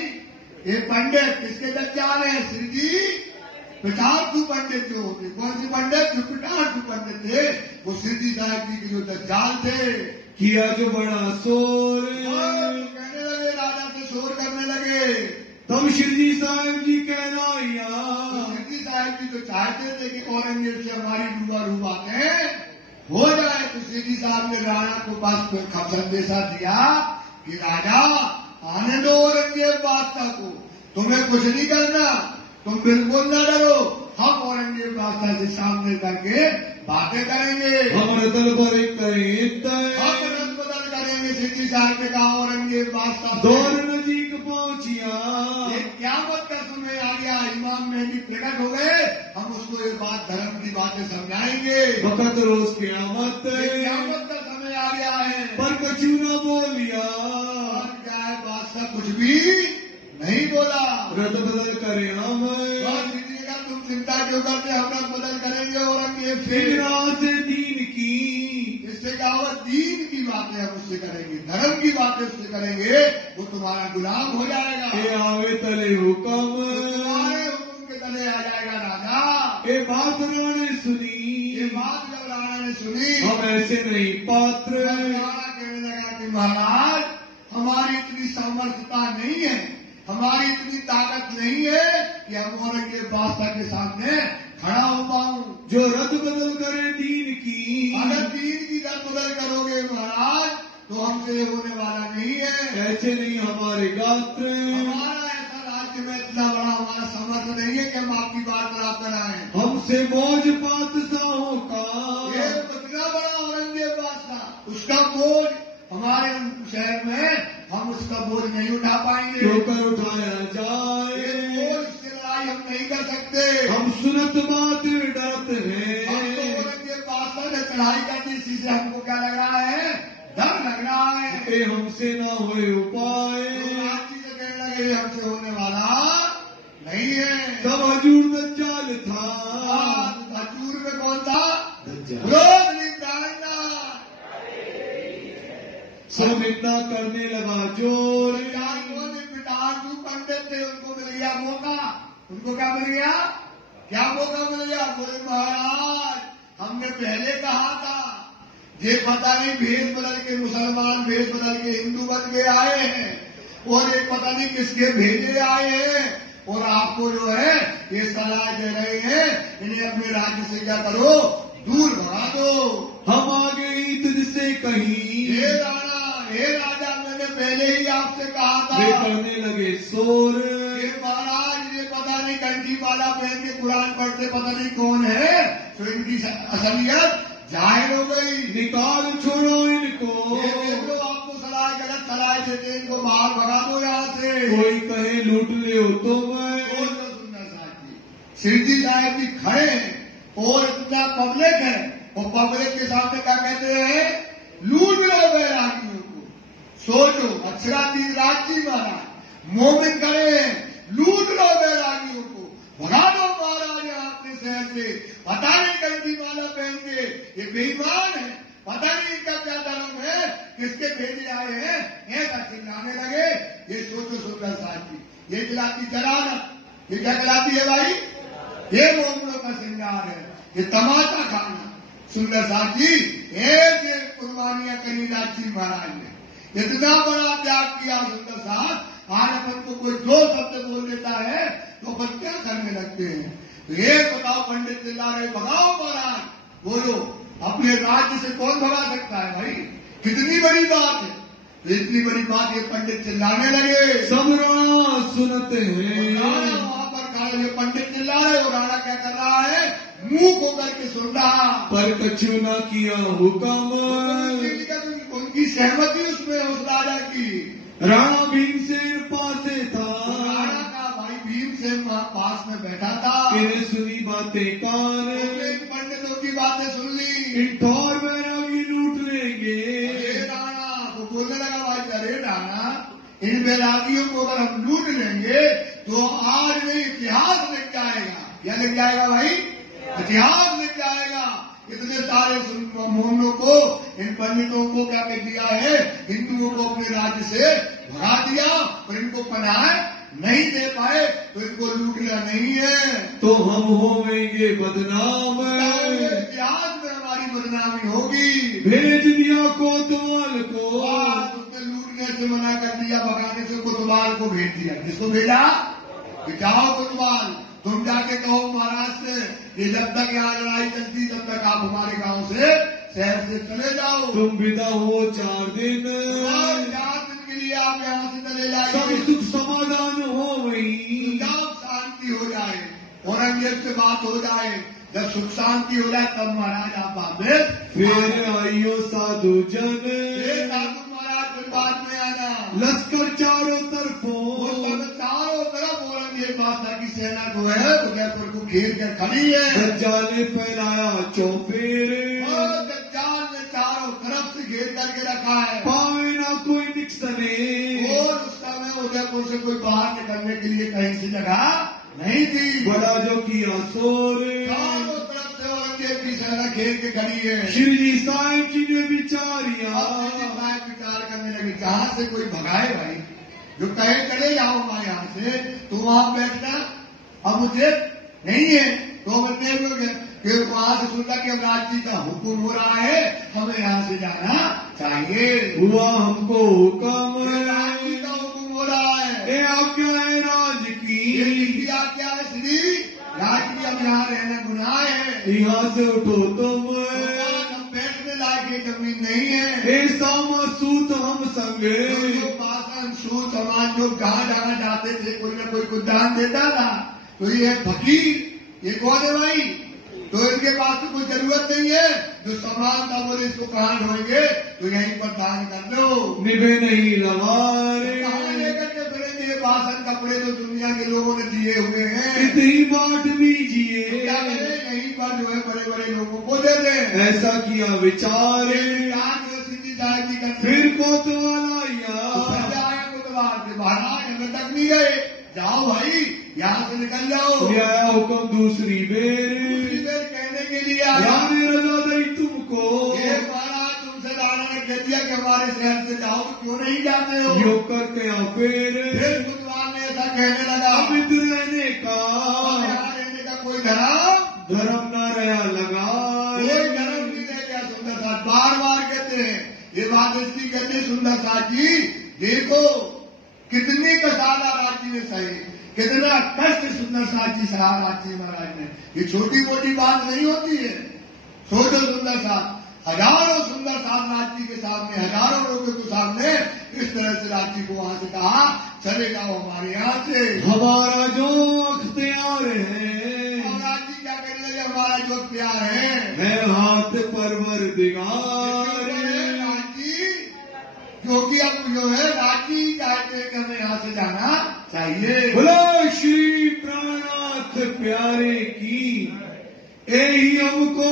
ये पंडित किसके दज्जाल है? श्री जी पिटार्थू पंडित जो होते, कौन सी पंडित? जो पिटार्थू पंडित थे, वो सिद्धि साहब जी के जो दज्जाल थे। किया जो बड़ा शोर, कहने लगे, राजा से शोर करने लगे। तब श्री साहब जी कहना आया, सिद्धि साहब जी तो चाहते थे कि औरंगजेब से हमारी रूबरू बातें हो जाए। तो सिद्धि साहब ने राणा को पास संदेशा दिया कि राजा आने दो औरंगजेब बादशाह को, तुम्हें कुछ नहीं करना, तुम बिल्कुल न डरो, हम औरंगजेब बादशाह से सामने करके बातें करेंगे, हम रतन पर करें, हम रंग बदल करेंगे। सिद्धि साहब ने कहा औरंगजेब बादशाह दौर नजीक पहुंचिया, ये क्यामत का समय आ गया, इमाम मेहदी प्रकट हो गए, हम उसको ये बात धर्म की बातें समझाएंगे। वक़्त रोज क्यामत, क्यामत का समय आ गया है। पर कछु न बोलिया, और क्या है? बादशाह कुछ भी नहीं बोला। रत बदल करे हम, और सिद्धि का तुम चिंता क्यों करते, हम रंग बदल करेंगे औरंगजेब से। से दीन की, इससे कहावत दीन की बातें हम उससे करेंगे, धर्म की बातें उससे करेंगे, वो तुम्हारा गुलाम हो जाएगा। ए आवे तले हुक्म, तुम्हारे हुक्म के तले आ जाएगा राजा। ए बात राणे सुनी, ये बात जब राणा ने सुनी, हम ऐसे नहीं पात्र, राणा कहने लगा कि महाराज हमारी इतनी सामर्थ्यता नहीं है, हमारी इतनी ताकत नहीं है कि हम औरंगजेब बादशाह के सामने खड़ा हो पाऊं। जो रद बदल करे दीन की, अगर दीन की रद बदल करोगे महाराज तो हमसे होने वाला नहीं है। ऐसे नहीं हमारे गात्र, हमारा ऐसा राज्य में इतना बड़ा हमारा समर्थ नहीं है कि हम आपकी बात बराबर कराएं। हमसे मौज पातशाहों का, ये इतना बड़ा औरंगजेब बादशाह, उसका बोझ हमारे शहर में हम उसका बोझ नहीं उठा पाएंगे। क्यों कर उठाया जाए, इससे लड़ाई हम नहीं कर सकते। हम सुनत बात डरत है, हम तो औरंगजेब बादशाह ने चढ़ाई कर दी, इसी से हमको क्या लग रहा है? डर लग रहा है। ए हमसे ना होए उपाय, राजी से कहने लगे हमसे होने वाला नहीं है। तब हजूर दज्जाल था, हजूर में कौन था? दज्जाल। रोज निकालना सब निंदा करने लगा जोर, पिटार्थू पंडित थे, उनको मिल गया मौका। उनको क्या मिल गया? क्या मौका मिल गया? बोले महाराज हमने पहले कहा था, ये पता नहीं भेष बदल के मुसलमान, भेष बदल के हिंदू बन के आए हैं और ये पता नहीं किसके भेजे आए हैं, और आपको जो है ये सलाह दे रहे हैं इन्हें अपने राज्य से क्या करो? दूर भगा दो। हम आ गए तुझसे से कहीं। हे राणा, हे राजा, मैंने पहले ही आपसे कहा था। वे करने लगे शोर। ये महाराज, ये पता नहीं कंठी वाला पहन के कुरान पढ़ते पता नहीं कौन है, तो इनकी असलियत जाहिर हो गई। निकाल छोड़ो इनको। ये देख लो, आपको सलाह गलत सलाह देते, इनको बाहर भगा दो यहाँ से। कोई कहे लूट ले हो तो मैं। और तो सुनना साथी, शिवजी साहब जी खड़े हैं और इतना पब्लिक है, और पब्लिक के सामने क्या कहते हैं, लूट लो बैरागियों को। सोचो, अक्षराधीश राज जी महाराज मोमिन खड़े हैं, लूट लो बैरागियों को, भगा दो महाराज अपने शहर से। पता नहीं कंठी वाला पहन के ये बेईमान है, पता नहीं इनका क्या धर्म है, किसके भेजे आए हैं, ऐसा चिल्लाने लगे। ये सोचो सुंदर साथी, ये खिलाती जलालत, ये क्या खिलाती है भाई, ये मोमनों का श्रृंगार है, ये तमाचा खाना। सुंदर साथी, एक कुर्बानियां करी राजी महाराज ने, इतना बड़ा त्याग किया सुंदर साहब। आज अपन को कोई दो शब्द बोल देता है तो अपन क्या करने लगते हैं। तो ये बताओ, पंडित चिल्ला रहे, भगाओ महाराज, बोलो अपने राज्य से कौन भगा सकता है भाई, कितनी बड़ी बात है। तो इतनी बड़ी बात ये पंडित चिल्लाने लगे, सब राणा सुनते हैं। वहां पर खड़े हुए पंडित चिल्ला रहे, और राणा क्या कर रहा है, मुंह को करके सुन रहा, पर कछु न किया हुक्म। उनकी सहमति उसमें उस राजा की। राणा भीमसेन पासे था। राणा का भाई भीमसेन वहां पास में बैठा था, मैंने सुनी बातें कान। उसने इन पंडितों की बातें सुन ली। इन ठौर बैरागी लूट लेंगे। अरे राणा तो बोलने लगा भाई, अरे राणा, इन बैरागियों को अगर हम लूट लेंगे तो आज में इतिहास लिख जाएगा। क्या लिख जाएगा भाई, इतिहास लिख जाएगा। इतने सारे मोहनों को, इन पंडितों को क्या कर दिया है, हिंदुओं को अपने राज्य से भगा दिया, और इनको पनाह नहीं दे पाए, तो इनको लूटना नहीं है, तो हम होंगे बदनाम। इतिहास में हमारी बदनामी होगी। भेज दिया कोतवाल को। उसने लूटने से मना कर दिया, भगाने से कोतवाल को भेज दिया। किसको भेजा, कि जाओ कोतवाल, तुम जाके कहो महाराज से कि जब तक यहाँ लड़ाई चलती तब तक आप हमारे गांव से, शहर से चले जाओ। तुम विदा हो 4 दिन। 4 दिन के लिए आप यहाँ से चले सब जाइए, सुख समाधान हो वही। जब शांति हो जाए, औरंगजेब से बात हो जाए, जब सुख शांति हो जाए, तब महाराज आप वापस फिर आइयो साधु जन। साधु महाराज फिर बाद में आना। लश्कर चारों तरफों। चारों तरफ औरंगजेब बादशाह की सेना को है, उदयपुर को घेर कर खड़ी है। दज्जाल ने फैलाया चौफेरे। दज्जाल ने चारों तरफ से घेर करके रखा है, पावे ना कोई निकसने। और उस समय उदयपुर से कोई बाहर निकलने के लिए कहीं से जगह नहीं थी। बड़ा जो किया शोर। चारों तरफ से औरंगजेब की सेना घेर के खड़ी है। श्री जी साहिब जी ने विचारिया। साहब विचार करने लगे, जहाँ से कोई भगाए भाई, जो कहे चले जाओ हमारे यहाँ से, तो वहां बैठना अब मुझे नहीं है। तो बंदे कि वहां से सुनता कि राज जी का हुक्म हो रहा है, हमें यहाँ से जाना चाहिए। हुआ हमको हुक्म। राज जी का हुक्म हो रहा है, ये आज्ञा है राज की। आज्ञा है श्री राज की, अब यहाँ रहना गुनाह है। यहाँ से उठो तुम। हम बैठने लायक ये जमीन नहीं है। ऐसा सूत हम संगे। जो पासन सूत समाज लोग जहाँ जहाँ जाते थे, कोई न कोई कुछ दान देता था। तो ये है फकीर, ये कौन है भाई, तो इनके पास तो कोई जरूरत नहीं है। जो सामान था बोले इसको कहाँ ढोएंगे, तो यहीं पर दान कर लो। निभे नहीं लवारे। कहाँ लेकर के फिरेंगे, ये बासन कपड़े तो दुनिया के लोगों ने दिए हुए हैं, इतनी बांट दीजिए। क्या करें, यहीं पर जो है बड़े बड़े लोगों को दे दें। ऐसा किया विचार। साहब जी का फिर कोतवाल आया। कोतवाल से महाराज हमें तक नहीं गए, जाओ भाई यहाँ से निकल जाओ। आया हुक्म दूसरी बेर कहने के लिए आया, रजा दई तुमको। ये महाराज तुमसे राणा ने कह दिया कि हमारे शहर से जाओ, तो क्यों नहीं जाते हो। यो करते हैं फिर कोतवाल ने ऐसा कहने लगा, अमित रहने का। यहाँ रहने का कोई धर्म न रहा लगा। कोई धर्म नहीं रह गया। सुंदर साथ बार बार कहते हैं ये बात, इसकी कहते सुंदर साथ जी, देखो कितनी कसाला राजी ने सही, कितना कष्ट सुंदर साथ जी सहा राजी महाराज ने। ये छोटी मोटी बात नहीं होती है। सोचो सुंदर साथ, हजारों सुंदर साथ राजी सामने, हजारों लोगों के सामने इस तरह से राज्य को वहां से कहा चले जाओ हमारे यहाँ से, हमारा जो अख्तियार है। और राज्य क्या करने लगे, हमारा जो प्यार है हाथ परवरदिगार। राज्य क्योंकि अब जो है राज्य चाहते हैं कि हमें यहाँ से जाना चाहिए। बोलो श्री प्राणनाथ प्यारे की यही हमको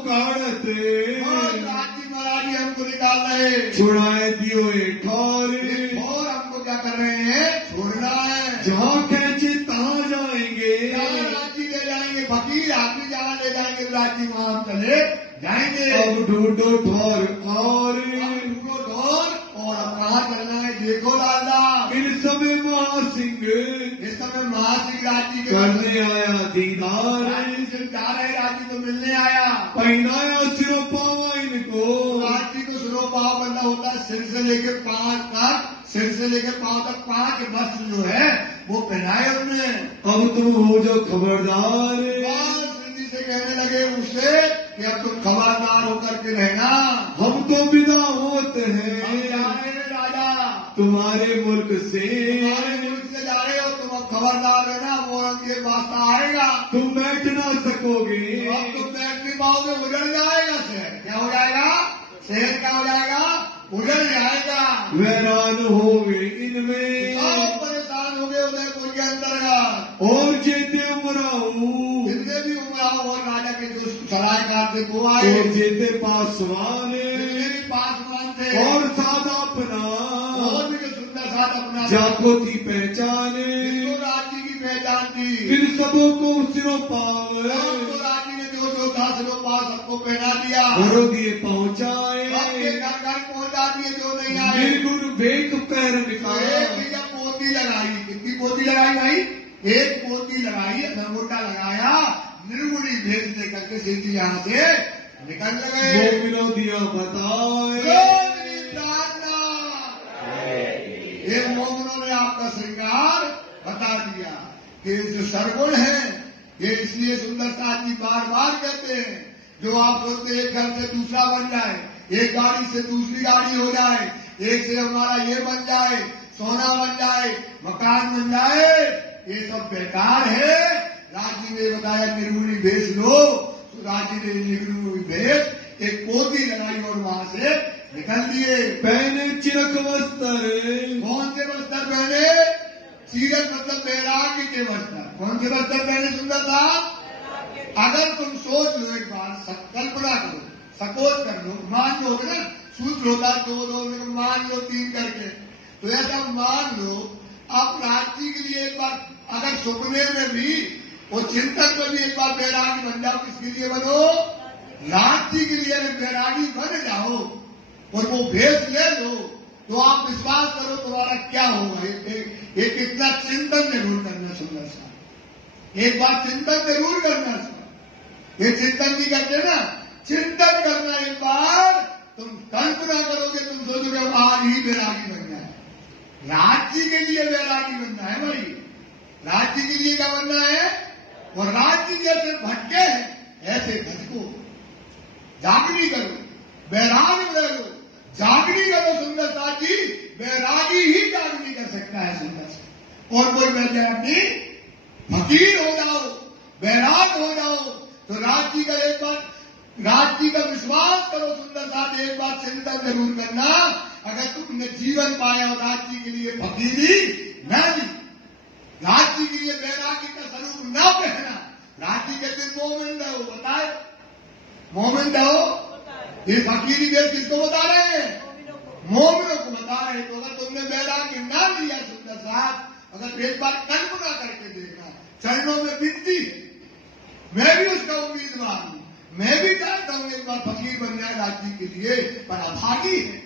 काढ़ते, राज्य महाराज हमको निकाल रहे, छुड़ाए दियो ये ठौरे, और हमको क्या कर रहे हैं, छोड़ना है। जहाँ कैचे तहाँ जाएंगे, राज्य ले जाएंगे, फकीर आदमी जहाँ ले जाएंगे राज्य वहां हम चले जाएंगे। अब ढूंढो ठौर और ढूंढो ठौर, और अब कहाँ चलना है देखो लाला। इन समय महासिंह इस समय महासिंह राज्य के करने आया दीदार, राज्य से जा रहे, राज्य को मिलने आया। पहनाया सिरो पावा इनको, राज्य को सिरो पाव बंदा होता है, सिर से लेकर पांव तक, सिर से लेकर पांव तक 5 वस्त्र जो है वो पहनाए उन्होंने। अब तुम हो जो खबरदार, सिंधी से कहने लगे उससे कि अब तुम खबरदार होकर के रहना, हम तो विदा होते हैं, हम जा रहे हैं राजा तुम्हारे मुल्क से, तुम्हारे मुल्क से जा रहे हो, तुम अब खबरदार रहना, वो ये वास्ता आएगा, तुम बैठ ना सकोगे, अब तुम बैठ नहीं पाओगे, उजड़ जाएगा शहर। क्या हो जाएगा, शहर क्या हो जाएगा, उजड़ जाएगा, वैरान होगे इनमें, सब परेशान हो गए उदयपुर के अंतर्गत। और जेते उमराऊ, जितने भी उमराव और राजा के जो सलाहकार थे वो आए, और जेते पासवान, जितने भी पासवान थे, और सादा अपना, और भी जो सुंदर साथ अपना जाको थी पहचाने, जिसको राज्य की पहचान थी, फिर सबों को सिरो पाव, तो राज्य ने जो था सिरो पास सबको पहना दिया, घरों दिए पहुँचाए, सबके घर घर पहुंचा दिए जो नहीं आए। निर्गुण बेक पैर निकाला, एक भैया पोती लगाई, कितनी पोती लगाई भाई, एक पोती लगाई, अंगूठा लगाया, निर्गुणी भेज लेकर के सिद्धि यहाँ से निकल गए। वो विरोधिया बताए, ये मोहनों ने आपका श्रृंगार बता दिया कि जो सरगुण है ये इसलिए सुंदरता जी बार बार कहते हैं, जो आप सोचते एक घर से दूसरा बन जाए, एक गाड़ी से दूसरी गाड़ी हो जाए, एक से हमारा ये बन जाए, सोना बन जाए, मकान बन जाए, ये सब बेकार है। राज्य ने बताया निर्गुणी भेज लो, तो राज्य ने निर्गुणी भेज एक पोती लगाई और वहां से निकल दिए। पहने चिरक वस्त्र, कौन से वस्त्र पहने, चिरक मतलब बैरागी के वस्त्र। कौन से वस्त्र पहने सुंदरता, अगर तुम सोच लो एक बार, कल्पना करो, सकोच कर लो, मान लो ना, सूत्र होता 2 मान लो 3 करके, तो ऐसा मान लो आप राज्य के लिए एक बार अगर सपने में भी और चिंतन में भी एक बार बैरागी बन जाओ, किसके लिए बनो, राज्य के लिए बैरागी बन जाओ और वो भेद ले लो, तो आप विश्वास करो तुम्हारा क्या होगा। एक इतना चिंतन जरूर करना सुंदर सा, एक बार चिंतन जरूर करना सा, ये चिंतन नहीं करते ना, चिंतन करना एक बार, तुम कल्पना करोगे, तुम सोचोगे आज ही बैरागी बनना है, राज्य के लिए बैरागी बनना है भाई, राज्य के लिए क्या बनना है, और राज्य जैसे भटके हैं ऐसे भटको, जागनी करो, बैराग करो, जागनी करो सुंदरता जी, बैरागी ही जागनी कर सकता है सुंदर सा। और कोई बैरागी फकीर हो जाओ, बैराग हो जाओ, तो राज्य का एक बार, राज्य का विश्वास करो सुंदर साथ, एक बार चिंतन जरूर करना, अगर तुमने जीवन पाया और राज्य के लिए फकीरी न ली, राज्य के लिए बैरागी का स्वरूप न पहना, राज्य के दिन मोमिन रहो, बताए मोमिन रहो, ये फकीरी देश किसको बता रहे हैं, मोमिनों को बता रहे हैं। तो अगर तुमने बैरागी न लिया सुंदर साथ, अगर एक बार कल्पना करके देखना, चरणों में विनती है, मैं भी उसका उम्मीदवार हूं, मैं भी चाहता हूं एक बार फकीर बन जाए राज्य के लिए, पर अभागी है,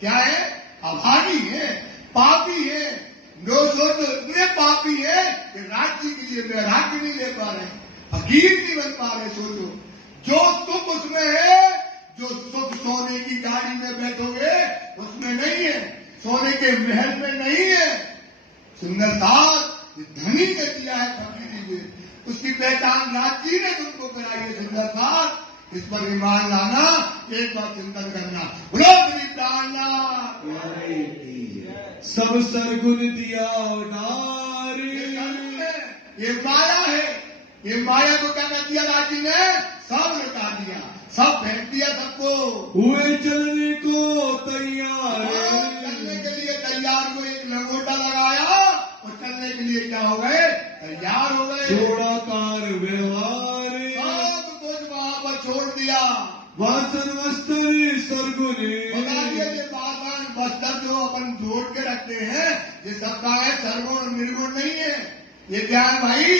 क्या है, अभागी है, पापी है, इतने पापी है कि राज्य के लिए बैरागी नहीं ले पा रहे, फकीर नहीं बन पा रहे। सोचो जो सुख उसमें है, जो सुख सोने की गाड़ी में बैठोगे उसमें नहीं है, सोने के महल में नहीं है, सुंदर साथ धनी ने दिया है फकीरी में, उसकी पहचान राज्य ने तुमको कराई है सुंदर साथ, इस पर ईमान लाना, एक बार चिंतन करना। बोलो श्री प्राण सब सरगुन दिया उधार। ये माया है, ये माया को क्या कर दिया राजी ने? सब लुटा दिया, सब फेंक दिया सबको। हुए चलने को तैयार, चलने के लिए तैयार को एक लंगोटा लगाया और चलने के लिए क्या हो गए? तैयार हो गए। छोड़ा कार व्यवहार, सब कुछ वहां पर छोड़ दिया। वासन वस्त्र सरगुने, बता दिया ये वासन वस्त्र जो अपन जोड़ के रखते हैं ये सबका है, सरगुण निर्गुण नहीं है। ये क्या है भाई?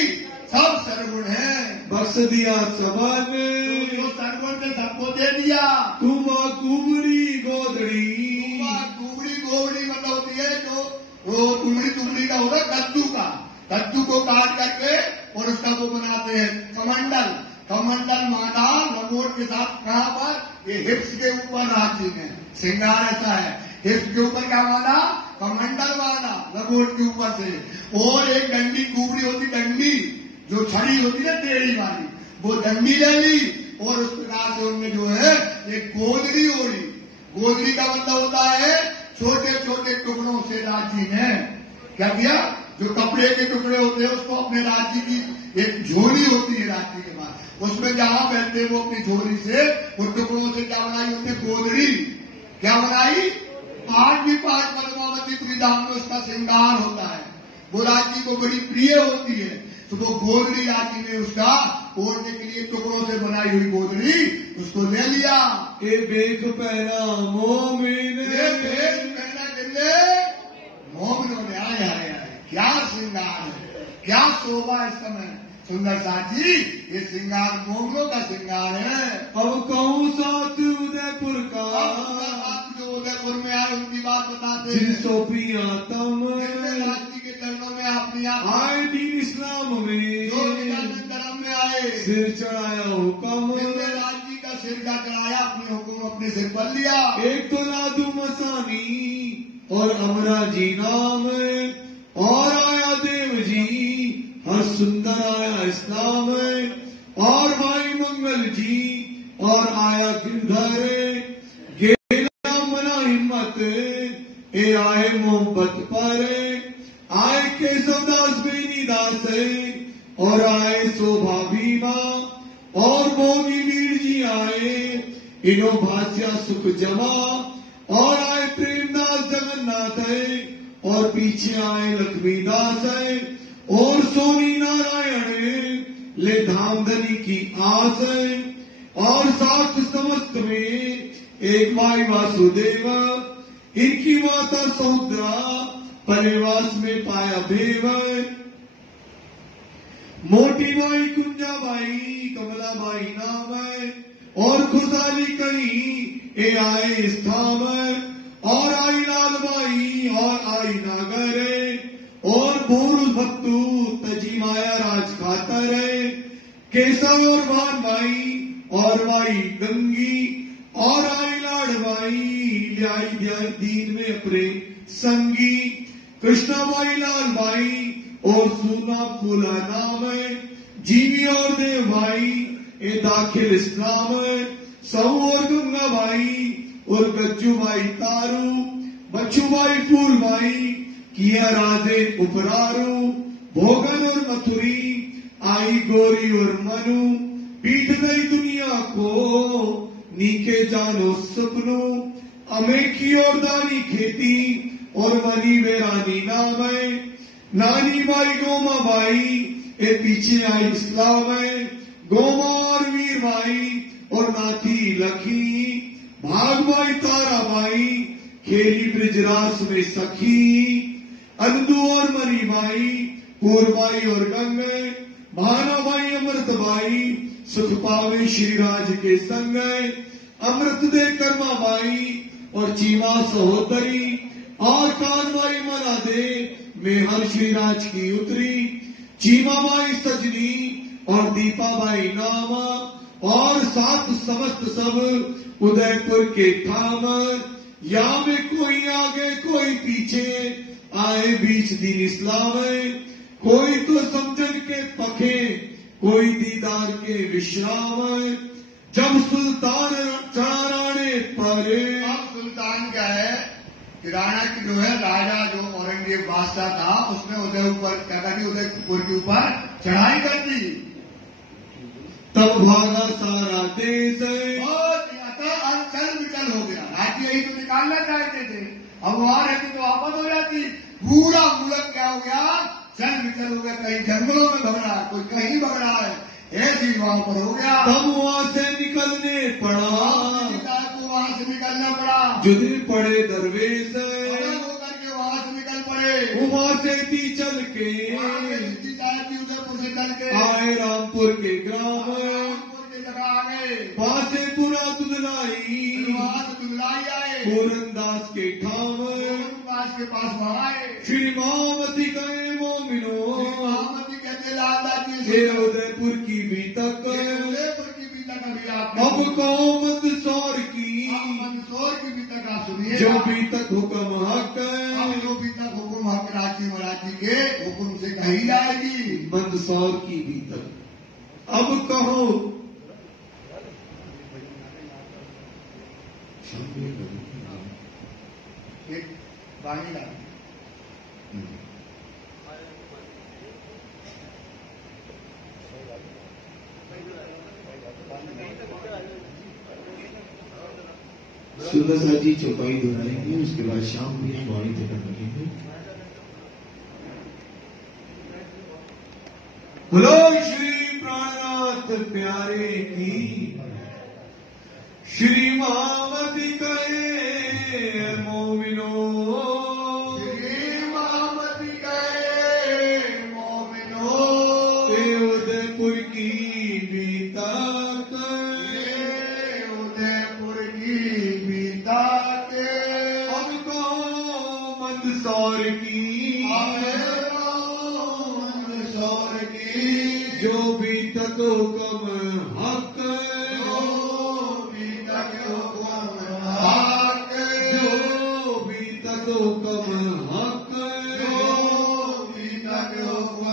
सब सरगुण है। बख्श दिया सबने, तो सरगुण ने सबको दे दिया। तुमा कुबड़ी गोदड़ी, कुबड़ी गोबड़ी मतलब होती है जो वो तुमड़ी का होगा कद्दू का, कद्दू को काट करके और उसका वो बनाते हैं कमंडल। कमंडल माना लंगोट के साथ कहां पर? ये हिप्स के ऊपर राजी में श्रृंगार ऐसा है। हिप्स के ऊपर क्या माना? कमंडल माना लंगोट के ऊपर से। और एक डंडी कुबड़ी होती, डंडी जो छड़ी होती है टेढ़ी वाली, वो डंडी ले ली और उस प्रकार से उनमें जो है एक गोदड़ी ओढ़ी। गोदड़ी का मतलब होता है छोटे छोटे टुकड़ों से राजी ने क्या किया? जो कपड़े के टुकड़े होते हैं उसको अपने राजी की एक झोली होती है राजी के पास, उसमें जहां बैठते हैं वो अपनी झोली से वो टुकड़ों से क्या बनाई होती है? गोदड़ी। क्या बनाई? 5 पद्मावती पूरी धाम में उसका श्रृंगार होता है। वो राजी को बड़ी प्रिय होती है, तो वो गोदड़ी राजी ने उसका ओढ़ने के लिए टुकड़ों से बनाई हुई गोदड़ी उसको ले लिया। ए बेग पहना मोमिन, ये भेद पहना किले मोमिनों ने। आए आए आए, क्या श्रृंगार है, क्या शोभा इस समय। सुंदर साथी, ये श्रृंगार मोमिनों का श्रृंगार है। अब कहूँ साथ उदयपुर का, आप जो उदयपुर में आए उनकी बात बताते जिन हैं। सोपिया तम, राजी के चरणों में अपनी आप आए दीन इस्लाम में, जो धर्म में आए सिर चढ़ाया हुक्म, राजी का सिर का चढ़ाया, अपने हुक्म अपने सिर पर लिया। एक तो नादू मसानी और अमरा जी नाम, और आया देव जी हर सुंदर आया इस्लाम, और भाई मंगल जी और आया गिरधर, गेला मना हिम्मत ए आए मोहब्बत पर, आए केशवदास बेनीदास और आए शोभा भीमा, और भोगी वीर जी आए इनो भाष्या सुख जमा, और आए प्रेमदास जगन्नाथ और पीछे आए लक्ष्मीदास और सोनी नारायण ले धामधनी की आस, और साथ समस्त में एक भाई वासुदेव, इनकी माता सौद्रा परिवास में पाया भेव, मोटी बाई कुंजाबाई कमलाबाई नाम, और खुशहाली कहीं ए आए स्थाम, और आई लालबाई और आई नागर, और भूर भक्तु तजी माया राज खातर, केशव और भानबाई और बाई गंगी, और आई लाडबाई ल्याई दीन में अपने संगी, कृष्णाबाई लालबाई और सूना फूला नाम, जीवी और देव भाई ए दाखिल इस्लाम, सऊ और गंगा भाई और गज्जू भाई तारू, बच्चू भाई फूल भाई किया राजे उपरारू, भोगन और मथुरी आई गोरी और मनु, पीठ गई दुनिया को नीके जानो सपनू, अमेठी और दानी खेती और मनी वेरानी नाम है, नानी बाई गोमा बाई ए पीछे आई इस्लाम है, गोमा और वीर भाई और नाथी लखी, भाग भाई तारा भाई खेली ब्रिजरास में सखी, अंदू और मनी भाई पूर्वाई और गंगे, भाना भाई अमृत भाई सुख पावे श्रीराज के संग, अमृत दे कर्मा भाई और चीमा सहोदरी, और कानबाई मना दे में हर श्रीराज की उतरी, चीमा बाई सजनी और दीपा बाई नामा, और सात समस्त सब उदयपुर के ठाम, या में कोई आगे कोई पीछे आए बीच दिन इस्लाम, कोई तो समझन के पखे कोई दीदार के विश्राम, जब सुल्तान चढ़ाने पर। अब सुल्तान क्या है? किराना की जो है राजा जो औरंगजेब बादशाह था उसने उदयपुर क्या करी, उदयपुर के ऊपर चढ़ाई कर दी। तब भागा सारा देश चल विचल हो गया। राज्य यही तो निकालना चाहते थे, अब वहां रहती तो वापस हो जाती। पूरा मुल्क क्या हो गया, चल विचल हो गया। कहीं जंगलों में भग रहा है, कोई कहीं भग रहा है, ऐसी वहां पर हो गया। तब वहां से निकलने पड़ा, तो वहां से निकलना पड़ा। जुदे पड़े दरवेश होकर के वहां से निकल पड़े। वहां से भी चल के उदयपुर से चल के आए रामपुर के ग्राम, रामपुर की जगह आ गए। वहां से पूरा दुदलाई वहां से दुलाई आए, पूरनदास के ठाम, पूरनदास के पास वहां आए। श्री मामती गए मोमिनो, महामती कहते लालदास जी हे उदयपुर की बीतक, उदयपुर की बीतक अभी आप अब कहो मंदसौर की, मंदसौर की बीतक आप सुनिए। जो बीतक हुक्म हक, जो बीतक हुक्म हक राजी महाराज जी के हुक्म से कही जाएगी। मंदसौर की बीतक अब कहो एक वाणी ला सुंदर सा जी चौपाई दोहराएंगे, उसके बाद शाम भी हम वाणी तक रखेंगे। बोलो श्री प्राणनाथ प्यारे की, श्री मामती कहे मोमिनो, श्री महामती कहे मोमिनो, उदयपुर की बीतक, उदयपुर की बीतक हमको मंदसौर की, मंदसौर की जो बीतक हुक्म हक, बीतक हुक्म हक, जो बीतक हुक्म हक, बीतक हुक्म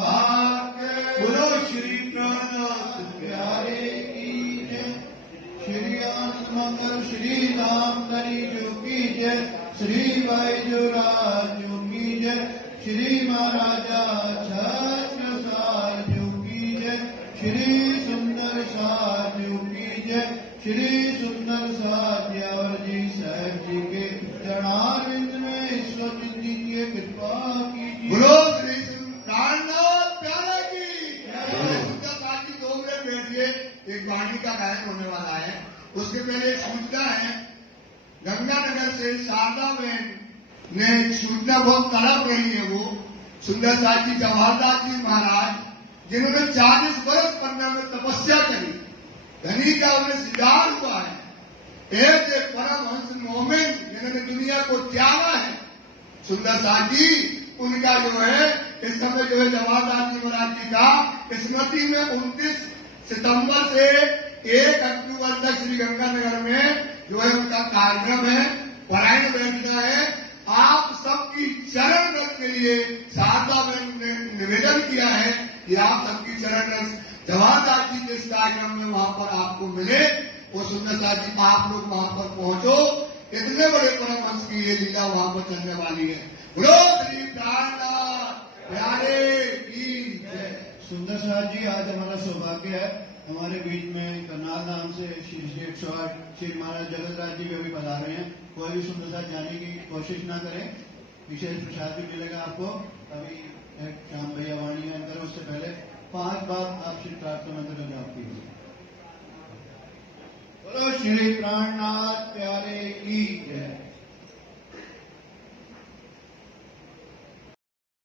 हक। बोलो श्री प्राणनाथ प्यारे की जय। श्री आनंद मंगल श्री राम धरी जो की जय। श्री बैजूराज जो की जय। श्री महाराजा छत्रसाल जो की जय। श्री सुंदर साथ जो की जय। श्री सुंदर साथ यावर जी साहब जी के चरणारविंद में ईश्वर जी की कृपा कीजिए। बोलो श्री प्राणनाथ प्यारे की सुंदर की 2 मिनट बैठिए। एक वाणी का गायन होने वाला है, उसके पहले एक सूचना है। गंगानगर से शारदा बहन ने सूचना बहुत तड़प रही है। वो सुंदर साथ जी जवाहरदास जी महाराज, जिन्होंने 40 वर्ष पन्ना में तपस्या करी, धनी का उन्हें सिद्धार हुआ है। ऐसे परमहंस मोमिन जिन्होंने दुनिया को त्यागा है, सुंदर साथ जी, उनका जो है इस समय जो है जवाहरदास जी महाराज जी का स्मृति में 29 सितंबर से 1 अक्टूबर तक श्री गंगानगर में जो है उनका कार्यक्रम है, परायण बैठना है। आप सबकी चरण रस के लिए शारदा बहन ने निवेदन किया है कि आप सबकी चरण रस जवाहरदास जी के इस कार्यक्रम में वहां पर आपको मिले। वो सुंदर साथ जी आप लोग वहां पर पहुंचो। इतने बड़े परमहंस की ये लीला वहां पर चलने वाली है। बोलो श्री प्राणनाथ प्यारे की जय। सुंदर साहब जी, आज हमारा सौभाग्य है, हमारे बीच में करनाल नाम से श्री 108 श्री महाराज जगतराज जी भी बता रहे हैं। कोई भी सुंदर साहब जाने की कोशिश ना करें, विशेष प्रसाद भी मिलेगा आपको। अभी श्याम भैया वाणी गान करो, उससे पहले 5 बार आप श्री प्रार्थना मंत्र जाप कीजिए। बोलो श्री प्राणनाथ प्यारे की